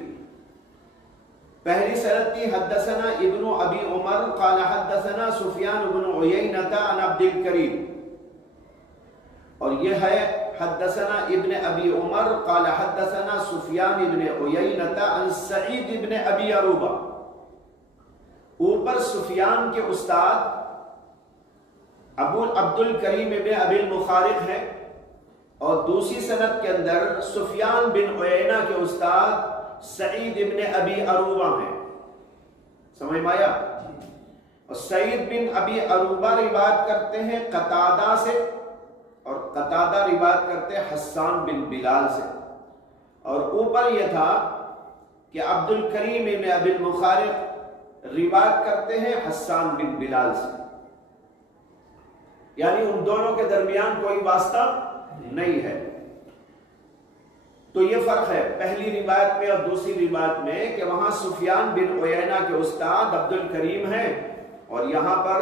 پہلی سند تھی حدثنا ابن ابی عمر قال حدثنا سفیان بن عیینہ عن عبد الکریم، اور یہ ہے حدثنا ابن ابی عمر قال حدثنا سفیان بن عیینہ عن سعید بن ابی عروبہ۔ اوپر سفیان کے استاد عبد الکریم بن ابی المخارق ہے، اور دوسری سند کے اندر سفیان بن عیینہ کے استاد سعید بن ابی عروبہ ہیں۔ سمجھ میں آیا؟ اور سعید بن ابی عروبہ روایت کرتے ہیں قتادہ سے، اور قتادہ روایت کرتے ہیں حسان بن بلال سے، اور اوپر یہ تھا کہ عبد الکریم بن ابی المخارق روایت کرتے ہیں حسان بن بلال سے، یعنی ان دونوں کے درمیان کوئی واسطہ نہیں ہے۔ تو یہ فرق ہے پہلی روایت میں اور دوسری روایت میں کہ وہاں سفیان بن عیینہ کے استاد عبد الکریم ہیں اور یہاں پر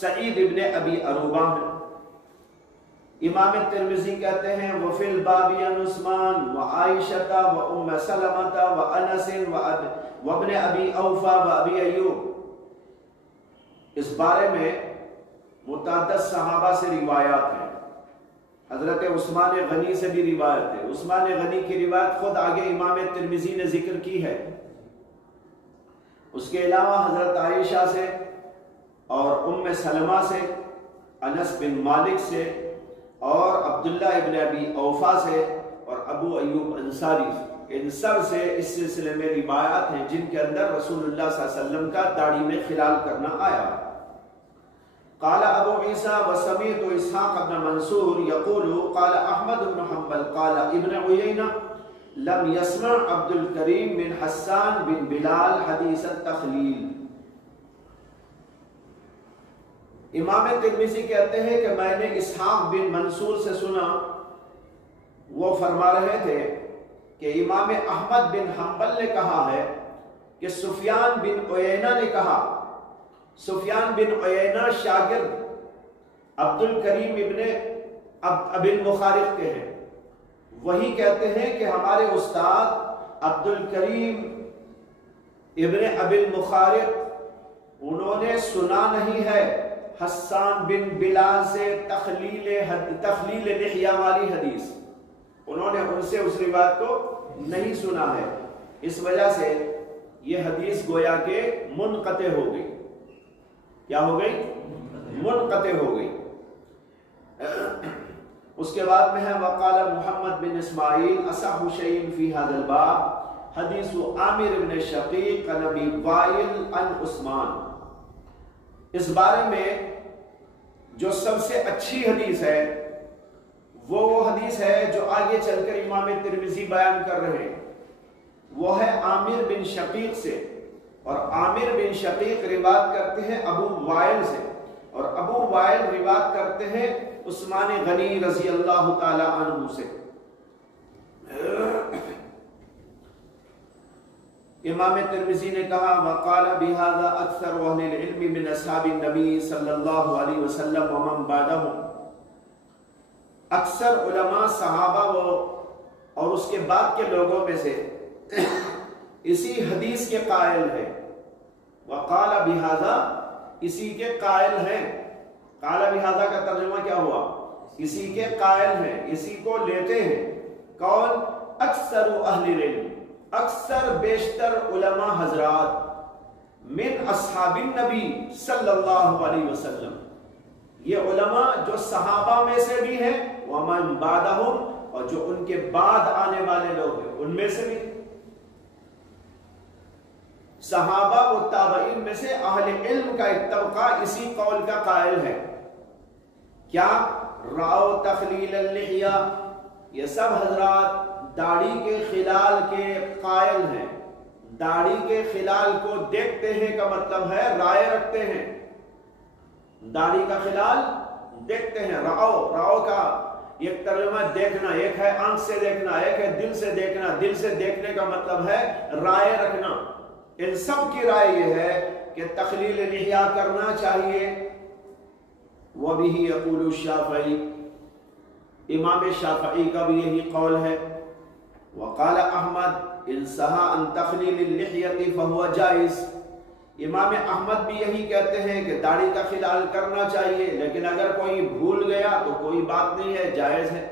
سعید ابن ابی عروبہ ہیں۔ امام ترمذی کہتے ہیں وفی الباب عن عثمان وعائشہ وام سلمہ وانس وابن ابی اوفا وابی ایوب، اس بارے میں متعدد صحابہ سے روایات ہیں۔ حضرت عثمان غنی سے بھی روایت ہے، عثمان غنی کی روایت خود آگے امام ترمذی نے ذکر کی ہے۔ اس کے علاوہ حضرت عائشہ سے اور ام سلمہ سے، انس بن مالک سے اور عبداللہ ابن ابی اوفا سے اور ابو ایوب انصاری سے۔ ان سب سے اس سلسلے میں روایات ہیں جن کے اندر رسول اللہ صلی اللہ علیہ وسلم کا داڑھی میں خلال کرنا آیا. قال ابو عیسیٰ وسمیعت اسحاق بن منصور یقول قال احمد بن حنبل قال ابن عیینہ لم يسمع عبد الکریم من حسان بن بلال حدیث التخلیل. امام ترمذی کہتے ہیں کہ میں نے اسحاق بن منصور سے سنا، وہ فرما رہے تھے کہ امام احمد بن حنبل نے کہا ہے کہ سفیان بن عیینہ نے کہا. سفیان بن عیینہ شاگرد عبد الکریم ابن ابی المخارق کے ہیں. وہی کہتے ہیں کہ ہمارے استاد عبد الکریم ابن ابی المخارق انہوں نے سنا نہیں ہے حسان بن بلال سے تخلیل لحیہ والی حدیث. انہوں نے ان سے اس روایت کو نہیں سنا ہے. اس وجہ سے یہ حدیث گویا کہ منقطع ہو گئی. کیا ہو گئی؟ منقطع ہو گئی. اس کے بعد میں ہے وقال محمد بن اسماعیل اصح شیء فی هذا الباب حدیث عامر بن شقیق عن ابی وائل عن عثمان. اس بارے میں جو سب سے اچھی حدیث ہے وہ حدیث ہے جو آگے چل کر امام ترمذی بیان کر رہے ہیں. وہ ہے عامر بن شقیق سے، اور عامر بن شقیق روایت کرتے ہیں ابو وائل سے، اور ابو وائل روایت کرتے ہیں عثمان غنی رضی اللہ تعالی عنہ سے. امام ترمذی نے کہا وقال بهذا اکثر اہل العلم من اصحاب النبی صلی اللہ علیہ وسلم ومن بعدهم. اکثر علماء صحابہ اور اس کے بعد کے لوگوں میں سے اسی حدیث کے قائل ہیں. وقال بهذا اسی کے قائل ہیں. قال بهذا کا ترجمہ کیا ہوا؟ اسی کے قائل ہیں، اسی کو لیتے ہیں. کون؟ اکثر اہل العلم، اکثر بیشتر علماء حضرات من اصحاب النبی صلی اللہ علیہ وسلم. یہ علماء جو صحابہ میں سے بھی ہیں ومن بعدہم، اور جو ان کے بعد آنے والے لوگ ہیں ان میں سے بھی. صحابہ و تابعین میں سے اہل علم کا ایک طبقہ اسی قول کا قائل ہے. کیا؟ راؤ تخلیل اللحیہ، یہ سب حضرات داڑھی کے خلال کے قائل ہیں. داڑھی کے خلال کو دیکھتے ہیں کا مطلب ہے رائے رکھتے ہیں. داڑھی کا خلال دیکھتے ہیں. راؤ کا ایک ترجمہ دیکھنا، ایک ہے آنکھ سے دیکھنا، ایک ہے دل سے دیکھنا. دل سے دیکھنے کا مطلب ہے رائے رکھنا. ان سب کی رائے یہ ہے کہ تخلیل لحیہ کرنا چاہیے. وَبِهِ يَقُولُ الشَّافعی، امام شافعی کا بھی یہی قول ہے. وقال احمد ان سہا عن تخلیل اللحیۃ فہو جائز. امام احمد بھی یہی کہتے ہیں کہ داڑھی کا خلال کرنا چاہیے، لیکن اگر کوئی بھول گیا تو کوئی بات نہیں ہے، جائز ہے.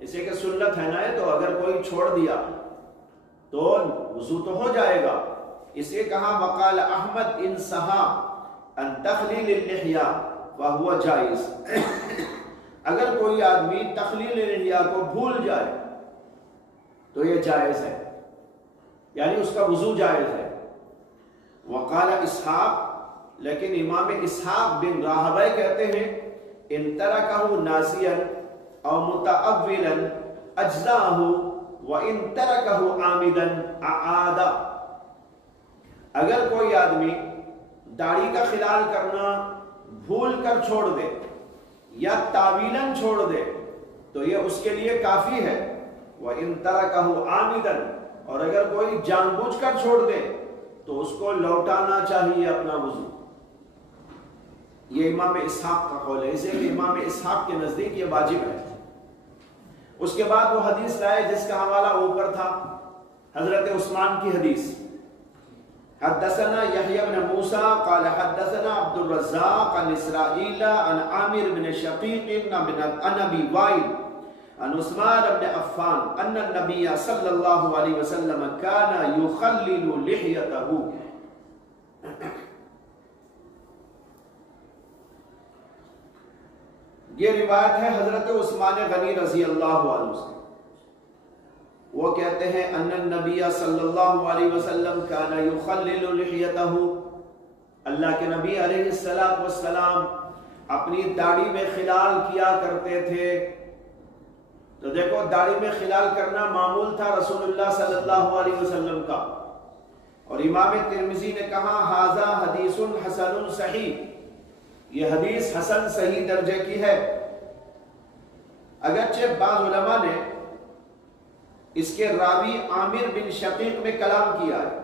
اسے کہ سنت ہے نا، تو اگر کوئی چھوڑ دیا تو وضو تو ہو جائے گا. اسے کہا وقال احمد ان سہا عن تخلیل اللحیہ فہو جائز. اگر کوئی آدمی تخلیل لحیہ کو بھول جائے تو یہ جائز ہے، یعنی اس کا وضو جائز ہے. وقال اسحاق، لیکن امام اسحاق بن راہوی کہتے ہیں ان ترکہ ناسیا او متأولا اجزاہ وان ترکہ عامدا اعادا. اگر کوئی آدمی داڑھی کا خلال کرنا بھول کر چھوڑ دے یا تاویلاً چھوڑ دے تو یہ اس کے لیے کافی ہے. وَإِن تَرَكَهُ عَامِدًا، اور اگر کوئی جان بوجھ کر چھوڑ دے تو اس کو لوٹانا چاہیے اپنا وضو. یہ امام اسحاق کا قول ہے، اسے کہ امام اسحاق کے نزدیک یہ واجب ہے. اس کے بعد وہ حدیث لائے جس کا حوالہ اوپر تھا، حضرت عثمان کی حدیث. حدثنا یحیی بن موسیٰ قال حدثنا عبد الرزاق عن اسرائیل عن عامر بن شقیق عن ابی وائل عن عثمان بن عفان ان النبی صلی اللہ علیہ وسلم کان یخلل لحیتہ. یہ روایت ہے حضرت عثمان غنی رضی اللہ عنہ سے. وہ کہتے ہیں ان النبی صلی اللہ علیہ وسلم کان یخلل لحیتہ، اللہ کے نبی علیہ السلام اپنی داڑھی میں خلال کیا کرتے تھے۔ تو دیکھو داڑھی میں خلال کرنا معمول تھا رسول اللہ صلی اللہ علیہ وسلم کا، اور امام ترمذی نے کہا ھذا حدیث حسن صحیح، یہ حدیث حسن صحیح درجے کی ہے۔ اگرچہ بعض علماء نے اس کے راوی عامر بن شقیق میں کلام کیا ہے،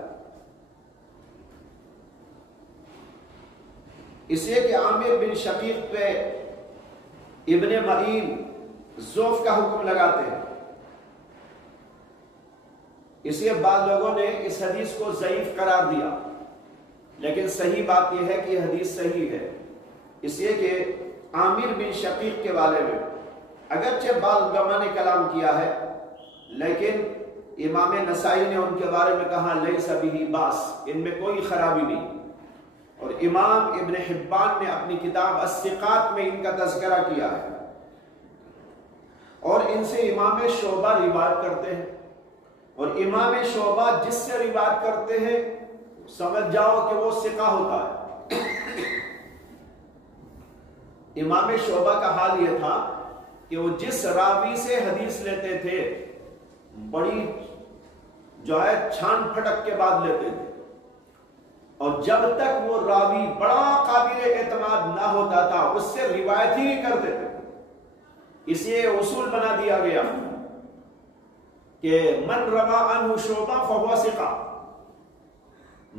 اس لیے کہ عامر بن شقیق پہ ابن معین ضعف کا حکم لگاتے ہیں، اس لیے بعض لوگوں نے اس حدیث کو ضعیف قرار دیا، لیکن صحیح بات یہ ہے کہ یہ حدیث صحیح ہے، اس لیے کہ عامر بن شقیق کے بارے میں اگرچہ بعض علماء نے کلام کیا ہے، لیکن امام نسائی نے ان کے بارے میں کہا لیس بہ باس، ان میں کوئی خرابی نہیں، اور امام ابن حبان نے اپنی کتاب الثقات میں ان کا تذکرہ کیا ہے، اور ان سے امام شعبہ روایت کرتے ہیں، اور امام شعبہ جس سے روایت کرتے ہیں سمجھ جاؤ کہ وہ ثقہ ہوتا ہے۔ امام شعبہ کا حال یہ تھا کہ وہ جس راوی سے حدیث لیتے تھے بڑی جو ہے چھان پھٹک کے بعد لیتے تھے، اور جب تک وہ راوی بڑا قابل اعتماد نہ ہوتا تھا اس سے روایت ہی نہیں کرتے تھے۔ اس لیے اصول بنا دیا گیا کہ من روا عنہ شعبہ فہو ثقہ،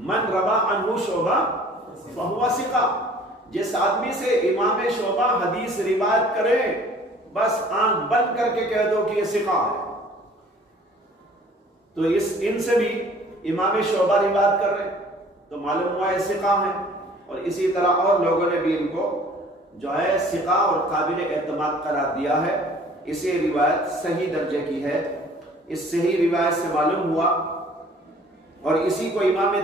من روا عنہ شعبہ فہو ثقہ، جس آدمی سے امام شعبہ حدیث روایت کرے بس آنکھ بند کر کے کہہ دو کہ یہ ثقہ ہے، تو ان سے بھی امام شعبہ روایت کر رہے تو معلوم ہوا یہ ثقہ ہیں، اور اسی طرح اور لوگوں نے بھی ان کو جو ہے ثقہ اور قابل اعتماد قرار دیا ہے، اسی روایت صحیح درجے کی ہے۔ اس صحیح روایت سے معلوم ہوا، اور اسی کو امام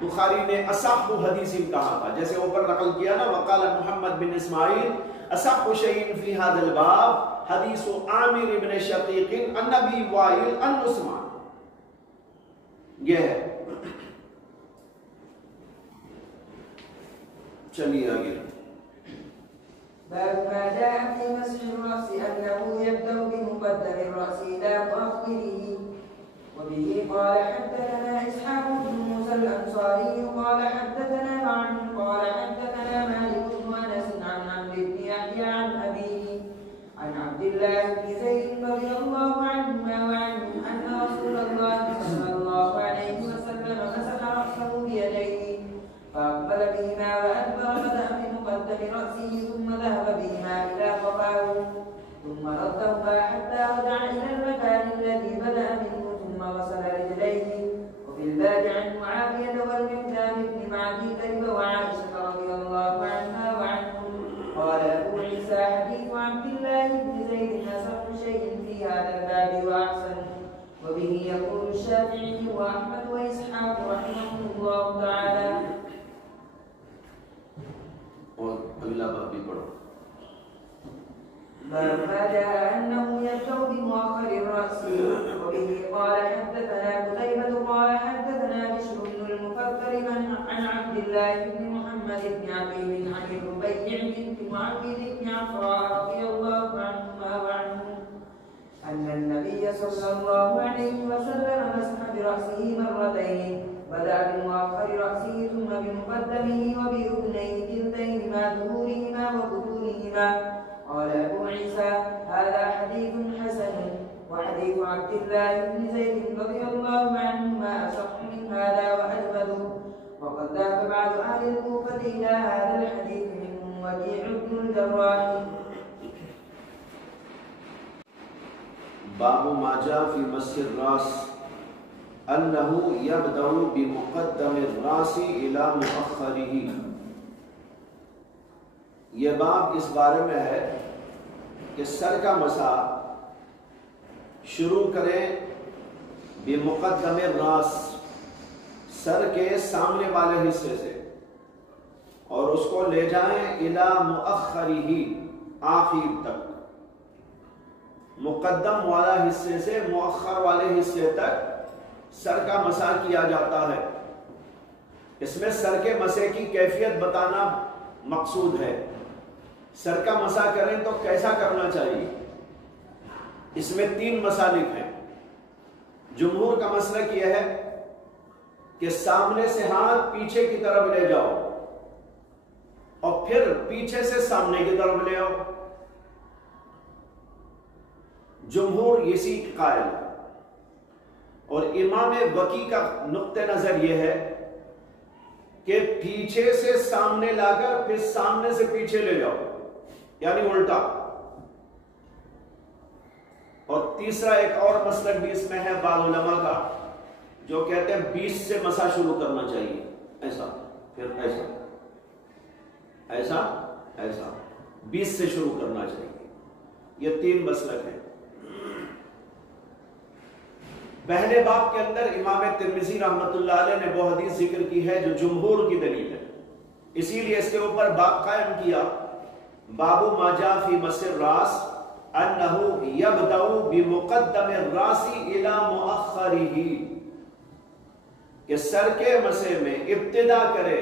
بخاری نے اصح حدیث کہا تھا، جیسے اوپر نقل کیا نا وقال محمد بن اسماعیل اصح شیء فی ھذا الباب حدیث عامر بن شقیق عن ابی وائل عن عثمان، یہ ہے۔ چلیے آگے۔ باب ما جاء في مسح الرأس أنه يبدأ بمقدم الرأس إلى مؤخره. وبه قال حدثنا إسحاق بن موسى الأنصاري قال حدثنا معن قال حدثنا مالك بن أنس عن عمرو بن يحيى عن أبيه عن عبد الله بن زيد رضي الله عنهما وعنه أن رسول الله صلى الله عليه وسلم مسح رأسه بيديه فأقبل بهما وأدبر بدأ بمقدم رأسه ثم ذهب بهما إلى قفاه ثم ردهما حتى رجع إلى المكان الذي بدأ منه ثم غسل رجليه. وفي الباب عن معاوية والمقدام بن معدي كرب وعائشة رضي الله عنها وعنهم. قال أبو عيسى حديث عبد الله بن زيد أصح شيء في هذا الباب وأحسن. وبه يقول الشافعي وأحمد وإسحاق رحمهم الله تعالى. اور اگلا باب بھی پڑھو۔ باب ما جاء أنه يبدأ بمؤخر الرأس. وبه قال حدثنا قتيبة قال حدثنا بشر بن المفكر عن عبد الله بن محمد بن عقيل عن الربيع بنت معقل بن عفراء رضي الله عنهما وعنهم أن النبي صلى الله عليه وسلم مسح برأسه مرتين بدأ بمؤخر رأسه ثم بمقدمه وبأذنيه كلتيهما ظهورهما وبطونهما. قال أبو عيسى هذا حديث حسن. وحديث عبد الله بن زيد رضي الله عنهما أصح من هذا وأجمد. وقد ذهب بعض أهل الكوفة إلى هذا الحديث منهم وكيع بن الجراح. باب ما جاء في مسح الراس انه يبدأ بمقدم الراس الى مؤخره. یہ باب اس بارے میں ہے کہ سر کا مسح شروع کریں بمقدم الراس، سر کے سامنے والے حصے سے، اور اس کو لے جائیں الی مؤخره، آخر تک. مقدم والا حصے سے مؤخر والے حصے تک سر کا مسح کیا جاتا ہے۔ اس میں سر کے مسح کی کیفیت بتانا مقصود ہے۔ سر کا مسح کریں تو کیسا کرنا چاہیے؟ اس میں 3 مسالک ہیں۔ جمہور کا مسلک یہ ہے کہ سامنے سے ہاتھ پیچھے کی طرف لے جاؤ اور پھر پیچھے سے سامنے کی طرف لے آؤ۔ جمہور اسی قائل، اور امام وکی کا نقطہ نظر یہ ہے کہ پیچھے سے سامنے لا کر پھر سامنے سے پیچھے لے جاؤ، یعنی الٹا۔ اور تیسرا ایک اور مسلک بھی اس میں ہے بعض علماء کا، جو کہتے ہیں 20 سے مسح شروع کرنا چاہیے، ایسا پھر ایسا ایسا ایسا 20 سے شروع کرنا چاہیے۔ یہ 3 مسلک ہیں۔ پہلے باب کے اندر امام ترمذی رحمۃ اللہ علیہ نے وہ حدیث ذکر کی ہے جو جمہور کی دلیل ہے، اسی لیے اس کے اوپر باب قائم کیا، باب ما جاء فی مسح الراس انه يبدأ بمقدم الراس الى مؤخره، کہ سر کے مسح میں ابتدا کرے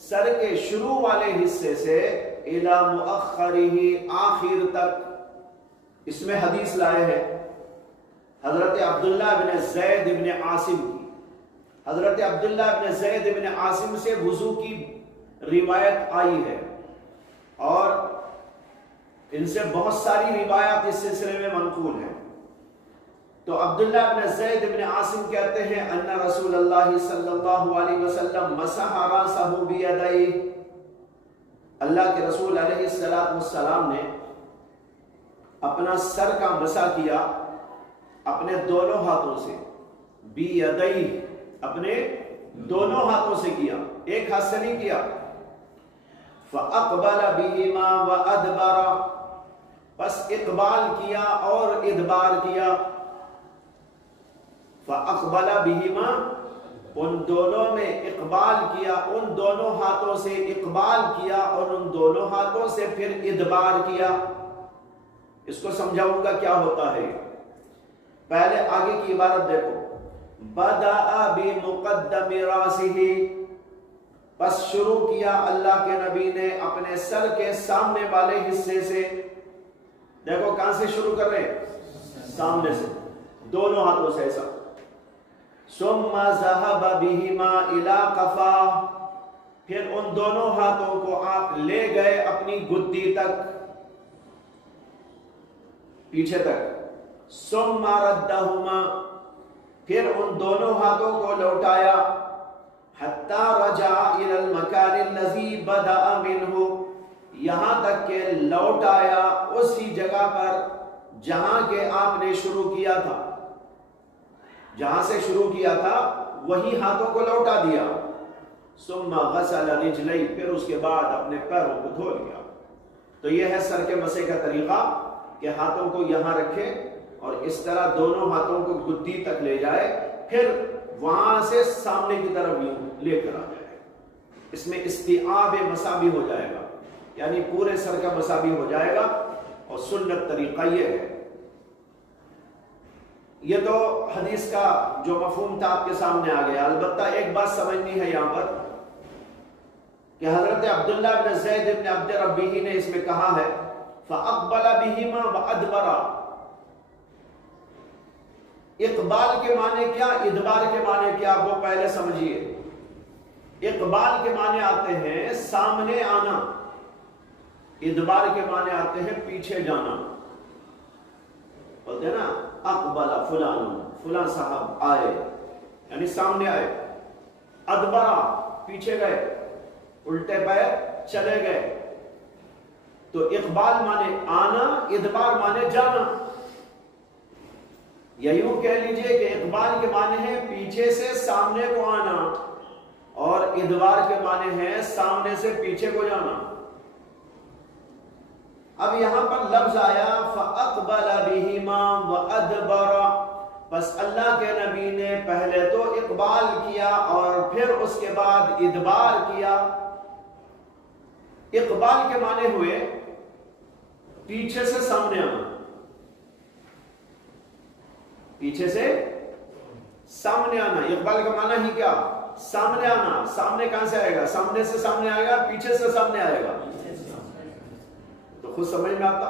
سر کے شروع والے حصے سے الى مؤخره، آخر تک۔ اس میں حدیث لائے ہیں حضرت عبداللہ بن زید بن عاصم کی۔ حضرت عبداللہ بن زید بن عاصم سے وضو کی روایت آئی ہے، اور ان سے بہت ساری روایات اس سلسلے میں منقول ہیں۔ تو عبداللہ بن زید بن عاصم کہتے ہیں ان رسول اللہ صلی اللہ علیہ وسلم مسح راسہ بیدیہ، اللہ کے رسول علیہ السلام نے اپنا سر کا مسح کیا اپنے دونوں ہاتھوں سے، بیدیہ، اپنے دونوں ہاتھوں سے کیا، ایک ہاتھ سے نہیں کیا۔ فَأَقْبَلَ بِهِمَا وَأَدْبَرَ، پس اقبال کیا اور ادبار کیا۔ فَأَقْبَلَ بِهِمَا، ان دونوں میں اقبال کیا، ان دونوں ہاتھوں سے اقبال کیا اور ان دونوں ہاتھوں سے پھر ادبار کیا۔ اس کو سمجھاؤں گا کیا ہوتا ہے۔ پہلے آگے کی عبارت دیکھو، بدأ بمقدم راسہ، پس شروع کیا اللہ کے نبی نے اپنے سر کے سامنے والے حصے سے۔ دیکھو کہاں سے شروع کر رہے ہیں؟ سامنے سے، دونوں ہاتھوں سے ایسا۔ ثم ذهب بهما الى قفا، پھر ان دونوں ہاتھوں کو آپ لے گئے اپنی گدی تک، پیچھے تک۔ ثم ردهما، پھر ان دونوں ہاتھوں کو لوٹایا، حتی رجع الى المکان الذی بدأ منہ، یہاں تک کہ لوٹ آیا اسی جگہ پر جہاں کہ آپ نے شروع کیا تھا، جہاں سے شروع کیا تھا وہی ہاتھوں کو لوٹا دیا۔ ثم غسل رجلئی، پھر اس کے بعد اپنے پیروں کو دھو لیا۔ تو یہ ہے سر کے مسح کا طریقہ کہ ہاتھوں کو یہاں رکھے اور اس طرح دونوں ہاتھوں کو گدی تک لے جائے، پھر وہاں سے سامنے کی طرف یوں لے کر آ جائے۔ اس میں استیعاب مسح بھی ہو جائے گا، یعنی پورے سر کا مسح بھی ہو جائے گا، اور سنت طریقہ یہ ہے۔ یہ تو حدیث کا جو مفہوم تھا آپ کے سامنے آ گیا۔ البتہ ایک بات سمجھنی ہے یہاں پر کہ حضرت عبداللہ بن زید بن عبد ربیہ نے اس میں کہا ہے فَأَقْبَلَ بِهِمَا وَأَدْبَرَ، اقبال کے معنی کیا، ادبار کے معنی کیا، وہ پہلے سمجھیے۔ اقبال کے معنی آتے ہیں سامنے آنا، ادبار کے معنی آتے ہیں پیچھے جانا۔ بولتے ہیں نا اقبل فلان، فلان صاحب آئے، یعنی سامنے آئے۔ ادبرا، پیچھے گئے، الٹے پیر چلے گئے۔ تو اقبال مانے آنا، ادبار مانے جانا۔ یا یوں کہہ لیجئے کہ اقبال کے معنی ہے پیچھے سے سامنے کو آنا، اور ادبار کے معنی ہے سامنے سے پیچھے کو جانا۔ اب یہاں پر لفظ آیا فَأَقْبَلَ بِهِمَا وَأَدْبَرَ، بس اللہ کے نبی نے پہلے تو اقبال کیا اور پھر اس کے بعد ادبار کیا۔ اقبال کے معنی ہوئے پیچھے سے سامنے آنا، پیچھے سے سامنے آنا. اقبال کا معنی ہی کیا؟ سامنے آنا. سامنے کہاں سے آئے گا؟ سامنے سے سامنے آئے گا, پیچھے سے سامنے آئے گا. تو خود سمجھ میں آتا,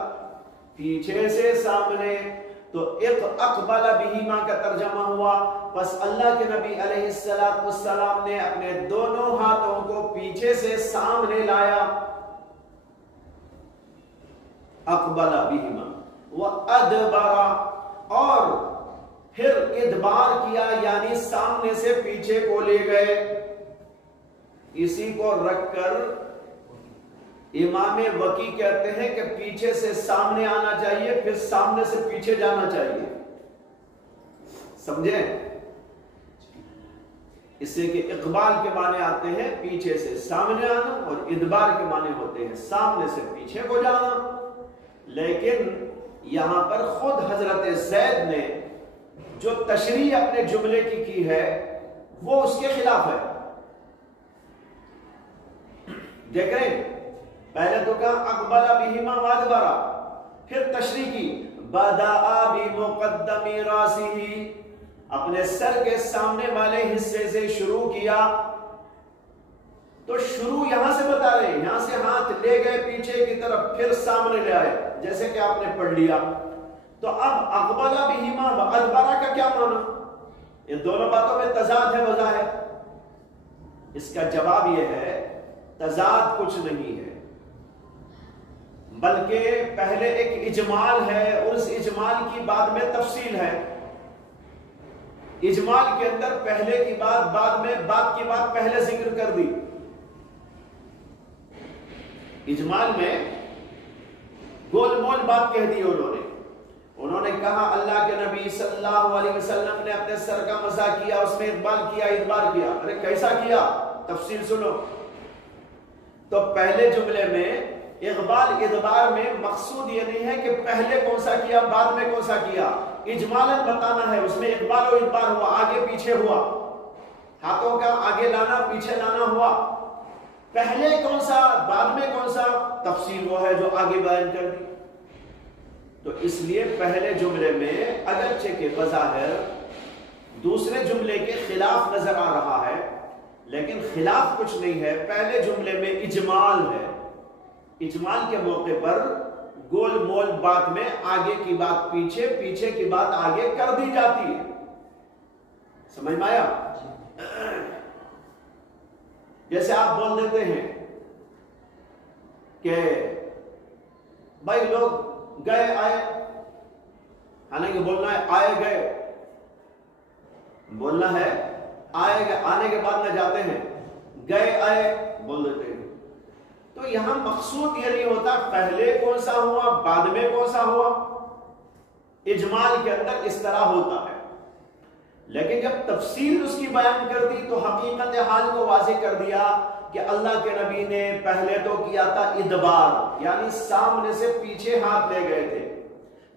پیچھے سے سامنے. تو اقبل بہما کا ترجمہ ہوا, بس اللہ کے نبی علیہ السلام نے اپنے دونوں ہاتھوں کو پیچھے سے سامنے لایا. اقبل بہما وادبر, اور پھر ادبار کیا, یعنی سامنے سے پیچھے کو لے گئے. اسی کو رکھ کر امام وقی کہتے ہیں کہ پیچھے سے سامنے آنا چاہیے, پھر سامنے سے پیچھے جانا چاہیے. سمجھیں؟ اس سے کہ اقبال کے معنی آتے ہیں پیچھے سے سامنے آنا, اور ادبار کے معنی ہوتے ہیں سامنے سے پیچھے کو جانا. لیکن یہاں پر خود حضرت زید نے جو تشریح اپنے جملے کی ہے وہ اس کے خلاف ہے. دیکھ رہے ہیں, پہلے تو کہا اقبل بہما وادبرا, پھر تشریح کی بدأ بمقدم راسہ, اپنے سر کے سامنے والے حصے سے شروع کیا. تو شروع یہاں سے بتا رہے ہیں, یہاں سے ہاتھ لے گئے پیچھے کی طرف, پھر سامنے لے آئے, جیسے کہ آپ نے پڑھ لیا. تو اب اقبل بہما وادبرا کا کیا معنی؟ یہ دونوں باتوں میں تضاد ہے بظاہر. اس کا جواب یہ ہے تضاد کچھ نہیں ہے, بلکہ پہلے ایک اجمال ہے اور اس اجمال کی بعد میں تفصیل ہے. اجمال کے اندر پہلے کی بات بعد میں, بعد کی بات پہلے ذکر کر دی. اجمال میں گول مول بات کہہ دی انہوں نے کہا اللہ کے نبی صلی اللہ علیہ وسلم نے اپنے سر کا مزاح کیا, اس میں اقبال کیا, ادبار کیا. ارے کیسا کیا؟ تفصیل سنو. تو پہلے جملے میں اقبال ادبار میں مقصود یہ نہیں ہے کہ پہلے کون سا کیا بعد میں کون سا کیا, اجمالاً بتانا ہے. اس میں اقبال و ادبار ہوا, آگے پیچھے ہوا, ہاتھوں کا آگے لانا پیچھے لانا ہوا. پہلے کون سا بعد میں کون سا, تفصیل وہ ہے جو آگے بیان کر دی. تو اس لیے پہلے جملے میں اگرچہ کہ بظاہر دوسرے جملے کے خلاف نظر آ رہا ہے, لیکن خلاف کچھ نہیں ہے. پہلے جملے میں اجمال ہے, اجمال کے موقع پر گول مول بات میں آگے کی بات پیچھے, پیچھے کی بات آگے کر دی جاتی ہے. سمجھ میں آیا؟ جیسے آپ بول دیتے ہیں کہ بھائی لوگ گئے آئے, حالانکہ بولنا ہے آئے گئے, بولنا ہے آئے گئے, آنے کے بعد نہ جاتے ہیں, گئے آئے بول دیتے ہیں. تو یہاں مقصود یہ نہیں ہوتا پہلے کون سا ہوا بعد میں کون سا ہوا. اجمال کے اندر اس طرح ہوتا ہے, لیکن جب تفصیل اس کی بیان کر دی تو حقیقت حال کو واضح کر دیا کہ اللہ کے نبی نے پہلے تو کیا تھا ادبار, یعنی سامنے سے پیچھے ہاتھ لے گئے تھے.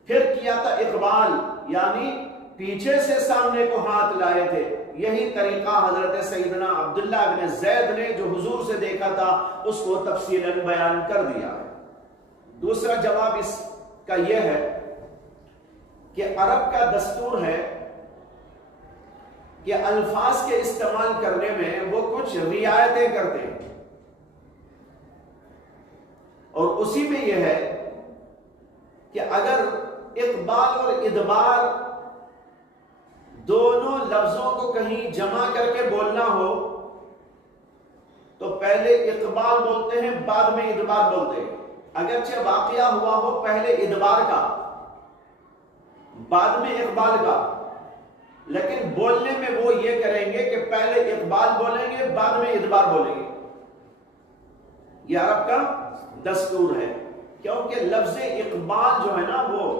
پھر کیا تھا اقبال, یعنی پیچھے سے سامنے کو ہاتھ لائے تھے. یہی طریقہ حضرت سیدنا عبداللہ بن زید نے جو حضور سے دیکھا تھا اس کو تفصیلاً بیان کر دیا ہے. دوسرا جواب اس کا یہ ہے کہ عرب کا دستور ہے کہ الفاظ کے استعمال کرنے میں وہ کچھ رعایتیں کرتے ہیں, اور اسی میں یہ ہے کہ اگر اقبال اور ادبار دونوں لفظوں کو کہیں جمع کر کے بولنا ہو تو پہلے اقبال بولتے ہیں بعد میں ادبار بولتے ہیں. اگرچہ واقعہ ہوا ہو پہلے ادبار کا بعد میں اقبال کا, لیکن بولنے میں وہ یہ کریں گے کہ پہلے اقبال بولیں گے بعد میں ادبار بولیں گے. یہ عرب کا دستور ہے, کیونکہ لفظ اقبال جو ہے نا وہ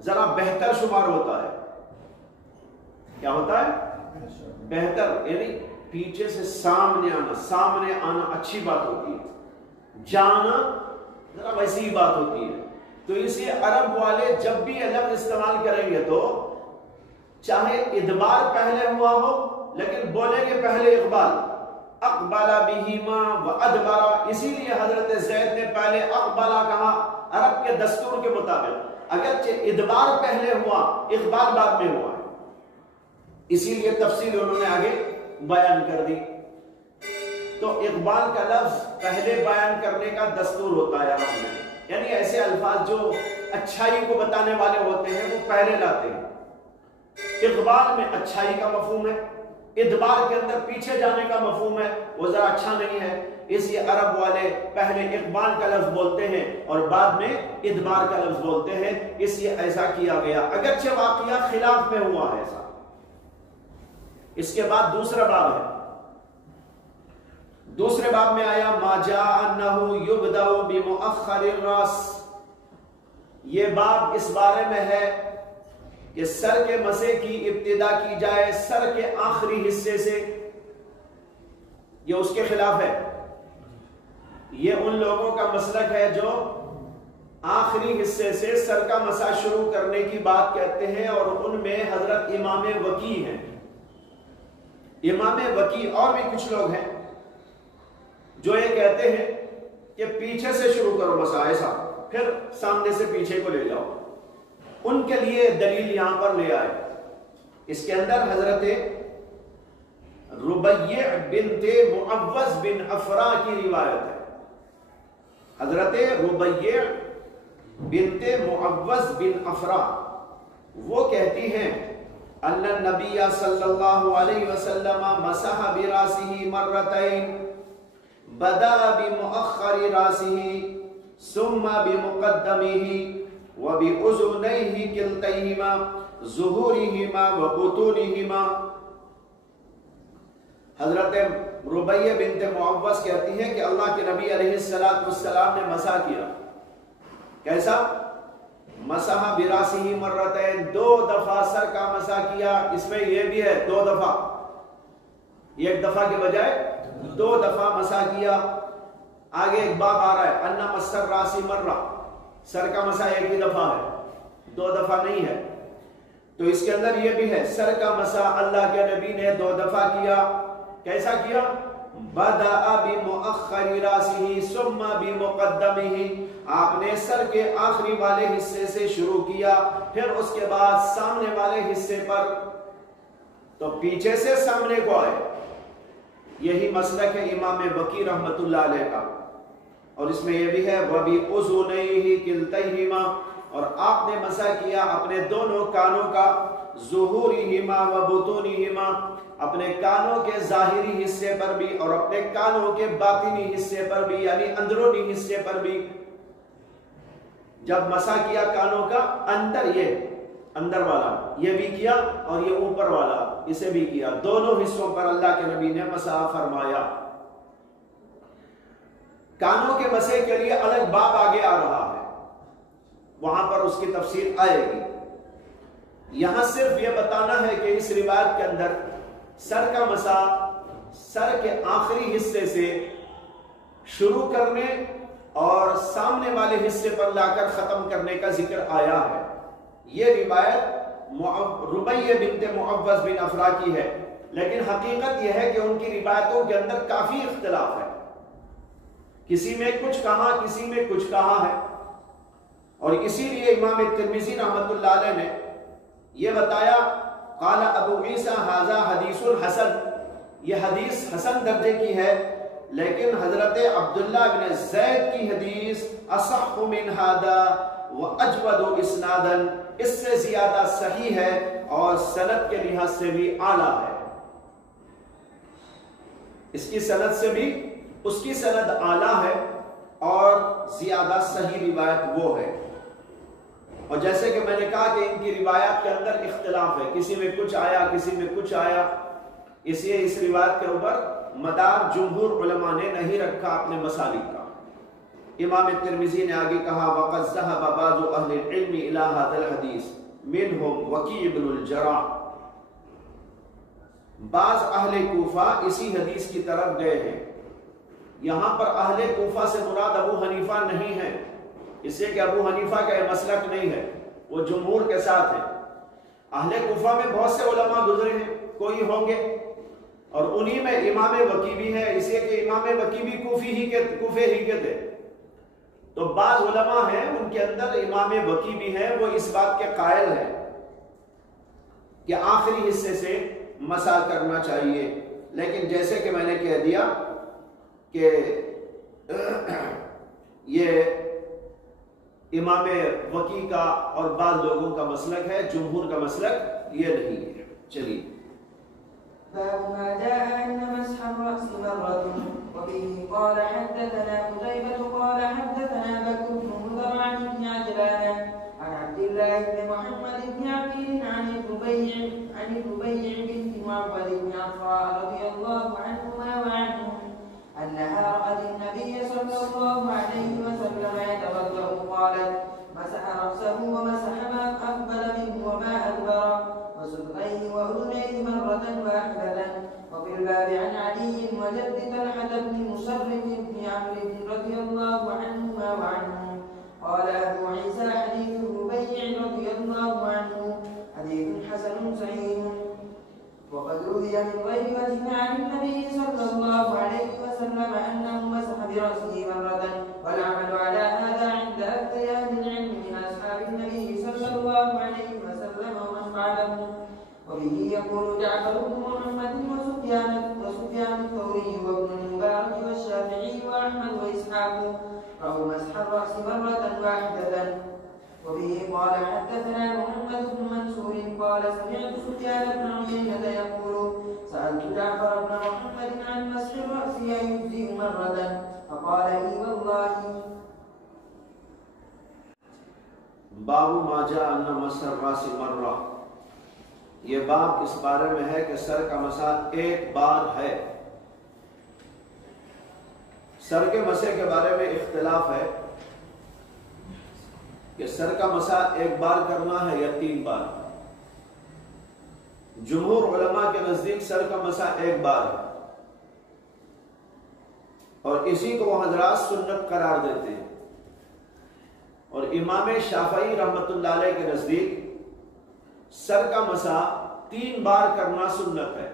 ذرا بہتر شمار ہوتا ہے. کیا ہوتا ہے؟ بہتر, یعنی پیچھے سے سامنے آنا, سامنے آنا اچھی بات ہوتی ہے, جانا ذرا ویسی بات ہوتی ہے. تو اسی عرب والے جب بھی یہ لفظ استعمال کریں گے تو چاہے ادبار پہلے ہوا ہو لیکن بولیں گے پہلے اقبال, اقبل بہما و ادبرا. اسی لیے حضرت زید نے پہلے اقبلا کہا. عرب کے دستور کے مطابق، اگرچہ ادبار پہلے ہوا اقبال بعد میں ہوا ہے، اسی لیے تفصیل انہوں نے آگے بیان کر دی۔ تو اقبال کا لفظ پہلے بیان کرنے کا دستور ہوتا ہے عرب میں، یعنی ایسے الفاظ جو اچھائی کو بتانے والے ہوتے ہیں وہ پہلے لاتے ہیں۔ اقبال میں اچھائی کا مفہوم ہے، ادبار کے اندر پیچھے جانے کا مفہوم ہے، وہ ذرا اچھا نہیں ہے، اس لیے عرب والے پہلے اقبال کا لفظ بولتے ہیں اور بعد میں ادبار کا لفظ بولتے ہیں، اس لیے ایسا کیا گیا، اگرچہ واقعہ خلاف میں ہوا ہے ایسا۔ اس کے بعد دوسرا باب ہے، دوسرے باب میں آیا ما جاء انہ یبدأ بمؤخر الراس، یہ باب اس بارے میں ہے کہ سر کے مسح کی ابتدا کی جائے سر کے آخری حصے سے، یہ اس کے خلاف ہے۔ یہ ان لوگوں کا مسلک ہے جو آخری حصے سے سر کا مسح شروع کرنے کی بات کہتے ہیں، اور ان میں حضرت امام وکیع ہیں۔ امام وکیع اور بھی کچھ لوگ ہیں جو یہ کہتے ہیں کہ پیچھے سے شروع کرو مسح ایسا، پھر سامنے سے پیچھے کو لے جاؤ۔ ان کے لیے دلیل یہاں پر لے آئے، اس کے اندر حضرت ربیع بنت معوذ بن افرا کی روایت ہے۔ حضرت ربیع بنت معوذ بن افرا وہ کہتی ہیں ان النبی صلی اللہ علیہ وسلم مسح براسہ مرتين بدأ بمؤخر راسه ثم بمقدمه وبأذنيه كلتيهما ظهورهما وبطونهما۔ حضرت ربیع بنت معوذ کہتی ہیں کہ اللہ کے نبی علیہ السلام نے مسح کیا، کیسا؟ مسح براسہ مرتين، 2 دفعہ سر کا مسح کیا۔ اس میں یہ بھی ہے 2 دفعہ، ایک دفعہ کے بجائے 2 دفعہ مسح کیا۔ آگے ایک باب آ رہا ہے ان مس الراس مرہ، سر کا مسح ایک ہی دفعہ ہے، 2 دفعہ نہیں ہے۔ تو اس کے اندر یہ بھی ہے سر کا مسح اللہ کے نبی نے 2 دفعہ کیا۔ کیسا کیا؟ بدأ بمؤخر راسہ ثم بمقدمہ، آپ نے سر کے آخری والے حصے سے شروع کیا، پھر اس کے بعد سامنے والے حصے پر، تو پیچھے سے سامنے کو آئے۔ یہی مسلک ہے امام وکیع رحمت اللہ علیہ کا، اور اس میں یہ بھی ہے وَبِأُذُنَيْهِ كِلْتَيْهِمَا، اور آپ نے مسح کیا اپنے دونوں کانوں کا، ظُهُورِهِمَا وَبُطُونِهِمَا، اپنے کانوں کے ظاہری حصے پر بھی اور اپنے کانوں کے باطنی حصے پر بھی، یعنی اندرونی حصے پر بھی۔ جب مسح کیا کانوں کا اندر، یہ اندر والا یہ بھی کیا، اور یہ اوپر والا اسے بھی کیا، دونوں حصوں پر اللہ کے نبی نے مسح فرمایا۔ کانوں کے مسح کے لیے الگ باب آگے آ رہا ہے، وہاں پر اس کی تفصیل آئے گی۔ یہاں صرف یہ بتانا ہے کہ اس روایت کے اندر سر کا مسح سر کے آخری حصے سے شروع کرنے اور سامنے والے حصے پر لا کر ختم کرنے کا ذکر آیا ہے۔ یہ روایت ربیع بنت معوذ بن افرا کی ہے، لیکن حقیقت یہ ہے کہ ان کی روایتوں کے اندر کافی اختلاف ہے، کسی میں کچھ کہا کسی میں کچھ کہا ہے، اور اسی لیے امام ترمذی رحمت اللہ علیہ نے یہ بتایا قال ابو عیسیٰ ھذا حدیث حسن، یہ حدیث حسن درجے کی ہے، لیکن حضرت عبداللہ بن زید کی حدیث اصح من ھذا واجود اسنادا، اس سے زیادہ صحیح ہے اور سند کے لحاظ سے بھی اعلیٰ ہے، اس کی سند سے بھی اس کی سند اعلیٰ ہے اور زیادہ صحیح روایت وہ ہے۔ اور جیسے کہ میں نے کہا کہ ان کی روایات کے اندر اختلاف ہے، کسی میں کچھ آیا کسی میں کچھ آیا، اس لیے اس روایت کے اوپر مدار جمہور علماء نے نہیں رکھا اپنے مسالک کا۔ امام ترمذی نے آگے کہا وَقَدْ ذَهَبَ بَعْضُ أَهْلِ الْعِلْمِ إِلَى هَذَا الْحَدِيثِ مِنْهُمْ وَكِيعُ بْنُ الْجَرَّاحِ، بعض اہل کوفہ اسی حدیث کی طرف گئے ہیں۔ یہاں پر اہل کوفہ سے مراد ابو حنیفہ نہیں ہے، اس لیے کہ ابو حنیفہ کا یہ مسلک نہیں ہے، وہ جمہور کے ساتھ ہے۔ اہل کوفہ میں بہت سے علماء گزرے ہیں، کوئی ہوں گے، اور انہی میں امام وکیع بھی ہے، اس لیے کہ امام وکیع بھی کوفے ہی کے تھے۔ تو بعض علماء ہیں ان کے اندر امام وکی بھی ہیں، وہ اس بات کے قائل ہیں کہ آخری حصے سے مسح کرنا چاہیے، لیکن جیسے کہ میں نے کہہ دیا کہ یہ امام وکی کا اور بعض لوگوں کا مسلک ہے، جمہور کا مسلک یہ نہیں ہے۔ چلیے باب ما جاء أن مسح الرأس مرة وبه قال حدثنا قتيبة قال حدثنا بكر بن مضر عن ابن عجلان عن عبد الله بن محمد بن عقيل عن الربيع بنت معبد بن عفراء رضي الله عنهما وعنهم أنها رأت النبي صلى الله عليه وسلم يتوضأ قالت مسح رأسه ومسح ما أقبل منه وما أدبر وصدغيه وأذنيه مرة واحدة. وفي الباب عن علي وجد طلحة بن مصرف بن عمرو رضي الله عنهما وعنهم قال أبو عيسى حديث الربيع رضي الله عنه حديث حسن صحيح. وقد روي من غير وجه عن النبي صلى الله عليه وسلم أنه مسح برأسه مرة، والعمل على هذا عند أكثر أهل العلم من أصحاب النبي صلى الله عليه وسلم ومن بعده. وبه يقول جعفر بن محمد وسفيان الثوري وابن المبارك والشافعي وأحمد وإسحاق رأوا مسح الرأس مرة واحدة. وبه قال حدثنا محمد بن منصور قال سمعت سفيان بن عيينة يقول سألت جعفر بن محمد عن مسح الرأس أيجزئ مرة فقال إي والله. باب ما جاء ان مسح الراس مرہ، یہ باب اس بارے میں ہے کہ سر کا مسح ایک بار ہے۔ سر کے مسح کے بارے میں اختلاف ہے کہ سر کا مسح ایک بار کرنا ہے یا 3 بار۔ جمہور علماء کے نزدیک سر کا مسح ایک بار ہے، اور اسی کو حضرات سنت قرار دیتے ہیں۔ اور امام شافعی رحمت اللہ علیہ کے نزدیک سر کا مسح 3 بار کرنا سنت ہے۔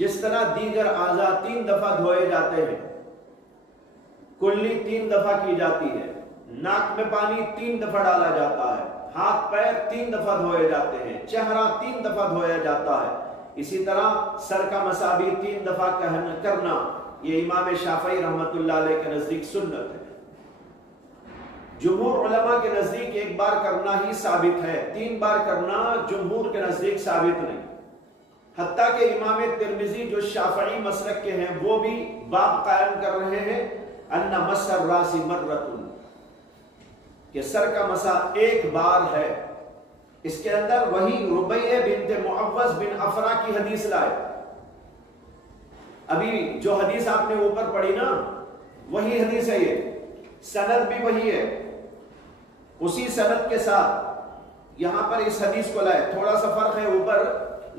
جس طرح دیگر اعضاء 3 دفعہ دھوئے جاتے ہیں، کلی 3 دفعہ کی جاتی ہے، ناک میں پانی 3 دفعہ ڈالا جاتا ہے، ہاتھ پیر 3 دفعہ دھوئے جاتے ہیں، چہرہ 3 دفعہ دھویا جاتا ہے، اسی طرح سر کا مسح بھی 3 دفعہ کرنا یہ امام شافعی رحمت اللہ علیہ کے نزدیک سنت ہے۔ جمہور علماء کے نزدیک 1 بار کرنا ہی ثابت ہے، 3 بار کرنا جمہور کے نزدیک ثابت نہیں۔ حتیٰ کہ امام ترمذی جو شافعی مسلک کے ہیں وہ بھی باب قائم کر رہے ہیں ان مسح الراس مرۃ، کہ سر کا مسح 1 بار ہے۔ اس کے اندر وہی ربیع بنت معوذ بن افرا کی حدیث لائے۔ ابھی جو حدیث آپ نے اوپر پڑھی نا وہی حدیث ہے، یہ سند بھی وہی ہے، اسی سند کے ساتھ یہاں پر اس حدیث کو لائے۔ تھوڑا سا فرق ہے اوپر،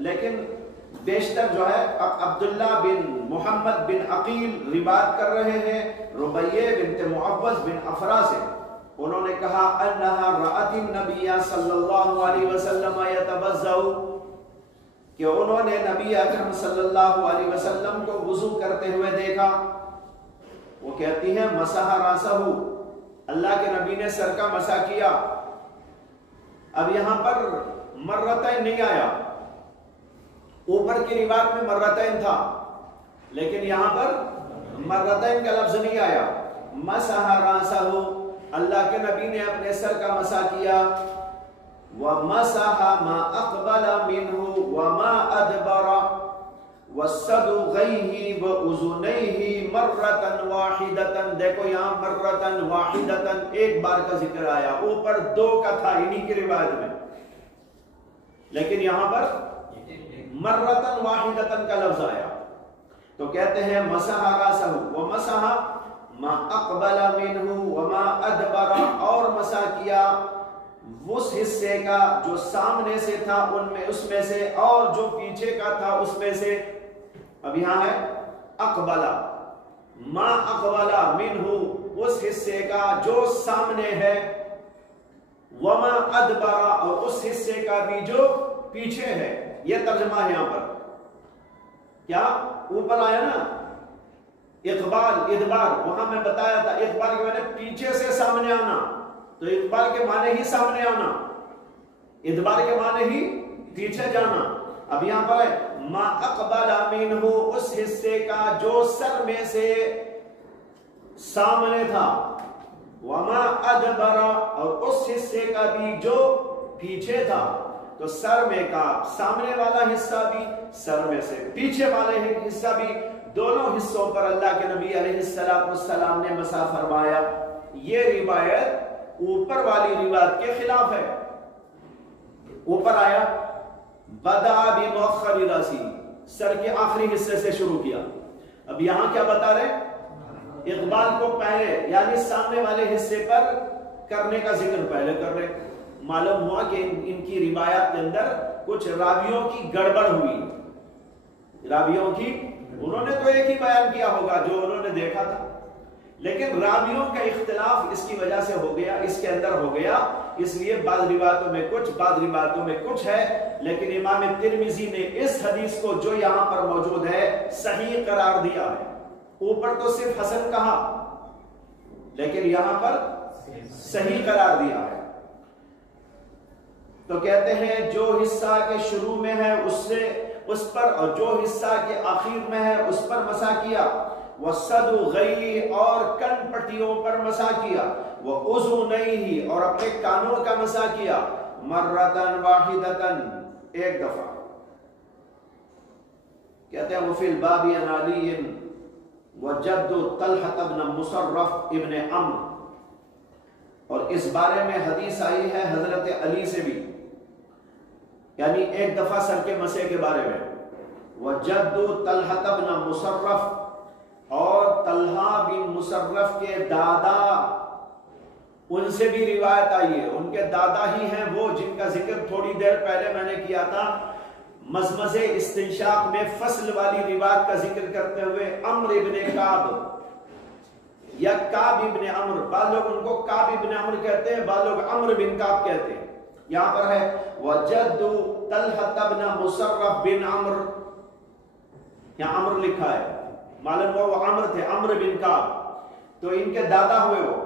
لیکن بیشتر جو ہے عبداللہ بن محمد بن عقیل روایت کر رہے ہیں ربیع بنت معوذ بن افرا سے۔ انہوں نے کہا انہا رأت النبی صلی اللہ علیہ وسلم یتوضأ، کہ انہوں نے نبی اکرم صلی اللہ علیہ وسلم کو وضو کرتے ہوئے دیکھا۔ وہ کہتی ہیں مسح راسہ، اللہ کے نبی نے سر کا مسح کیا۔ اب یہاں پر مرتين نہیں آیا، اوپر کی روایت میں مرتين تھا، لیکن یہاں پر مرتين کا لفظ نہیں آیا۔ مسح راسہ، اللہ کے نبی نے اپنے سر کا مسح کیا۔ وَمَسَحَ مَا أَقْبَلَ مِنْهُ وَمَا أَدْبَرَ وَصَدْغَيْهِ وَأُذُنَيْهِ مَرَّةً وَاحِدَةً۔ دیکھو یہاں مرتن واحدتن 1 بار کا ذکر آیا، اوپر 2 کا تھا انہی کی روایت میں، لیکن یہاں پر مرتن واحدتن کا لفظ آیا۔ تو کہتے ہیں مسح راسہ ومسح ما اقبل منہ وما ادبر، اور مسح کیا اس حصے کا جو سامنے سے تھا اس میں سے، اور جو پیچھے کا تھا اس میں سے۔ اب یہاں ہے اقبل، ما اقبل منہ اس حصے کا جو سامنے ہے، وما ادبر اور اس حصے کا بھی جو پیچھے ہے۔ یہ ترجمہ ہے یہاں پر، کیا اوپر آیا نا اقبال ادبار، وہاں میں بتایا تھا اقبال کے معنی پیچھے سے سامنے آنا، تو اقبال کے معنی ہی سامنے آنا، ادبار کے معنی ہی پیچھے جانا۔ اب یہاں پر ہے ما اقبل منہ، اس حصے کا جو سر میں سے سامنے تھا، وما ادبر، اور اس حصے کا بھی جو پیچھے تھا۔ تو سر میں کا سامنے والا حصہ بھی، سر میں سے پیچھے والے حصہ بھی، دونوں حصوں پر اللہ کے نبی علیہ السلام نے مسح فرمایا۔ یہ روایت اوپر والی روایت کے خلاف ہے۔ اوپر آیا بدا بمؤخر راسی، سر کے آخری حصے سے شروع کیا۔ اب یہاں کیا بتا رہے؟ اقبال کو پہلے یعنی سامنے والے حصے پر کرنے کا ذکر پہلے کر رہے۔ معلوم ہوا کہ ان کی روایات کے اندر کچھ راویوں کی گڑبڑ ہوئی، راویوں کی، انہوں نے تو ایک ہی بیان کیا ہوگا جو انہوں نے دیکھا تھا، لیکن راویوں کا اختلاف اس کی وجہ سے ہو گیا، اس کے اندر ہو گیا، اس لیے بعض روایتوں میں کچھ، بعض روایتوں میں کچھ ہے۔ لیکن امام ترمذی نے اس حدیث کو جو یہاں پر موجود ہے صحیح قرار دیا ہے۔ اوپر تو صرف حسن کہا، لیکن یہاں پر صحیح قرار دیا ہے۔ تو کہتے ہیں جو حصہ کے شروع میں ہے اس پر، اور جو حصہ کے آخر میں ہے اس پر مسح کیا، وَصَدُغَيْهِ، اور کن پٹیوں پر مسح کیا، وَأُذُنَيْهِ، اور اپنے کانوں کا مسح کیا، مَرَّةً وَاحِدَةً، ایک دفعہ۔ کہتے ہیں وَفِي الْبَابِ عَنْ عَلِيٍّ وَجَدُّ طَلْحَةَ بْنَ مُصَرَّفْ ابن عمرو، اور اس بارے میں حدیث آئی ہے حضرت علی سے بھی، یعنی ایک دفعہ سر کے مسح کے بارے میں۔ وَجَدُّ طَلْحَةَ بْنَ مُصَرَّفْ، اور طلحہ بن مصرف کے دادا، ان سے بھی روایت آئی ہے، ان کے دادا ہی ہیں وہ جن کا ذکر تھوڑی دیر پہلے میں نے کیا تھا، مزمزے استنشاق میں فصل والی روایت کا ذکر کرتے ہوئے، عمرو ابن کعب یا کعب ابن عمرو، بعض لوگ ان کو کعب ابن عمرو کہتے ہیں، بعض لوگ عمرو بن کعب کہتے ہیں۔ یہاں پر ہے وَجَدُّ طَلْحَةَ بْنَ مُصَرَّفْ بن عمرو، یہاں عمرو لکھا ہے، معلوم ہوا وہ عمرو تھے، عمرو بن کعب، تو ان کے دادا ہوئے وہ،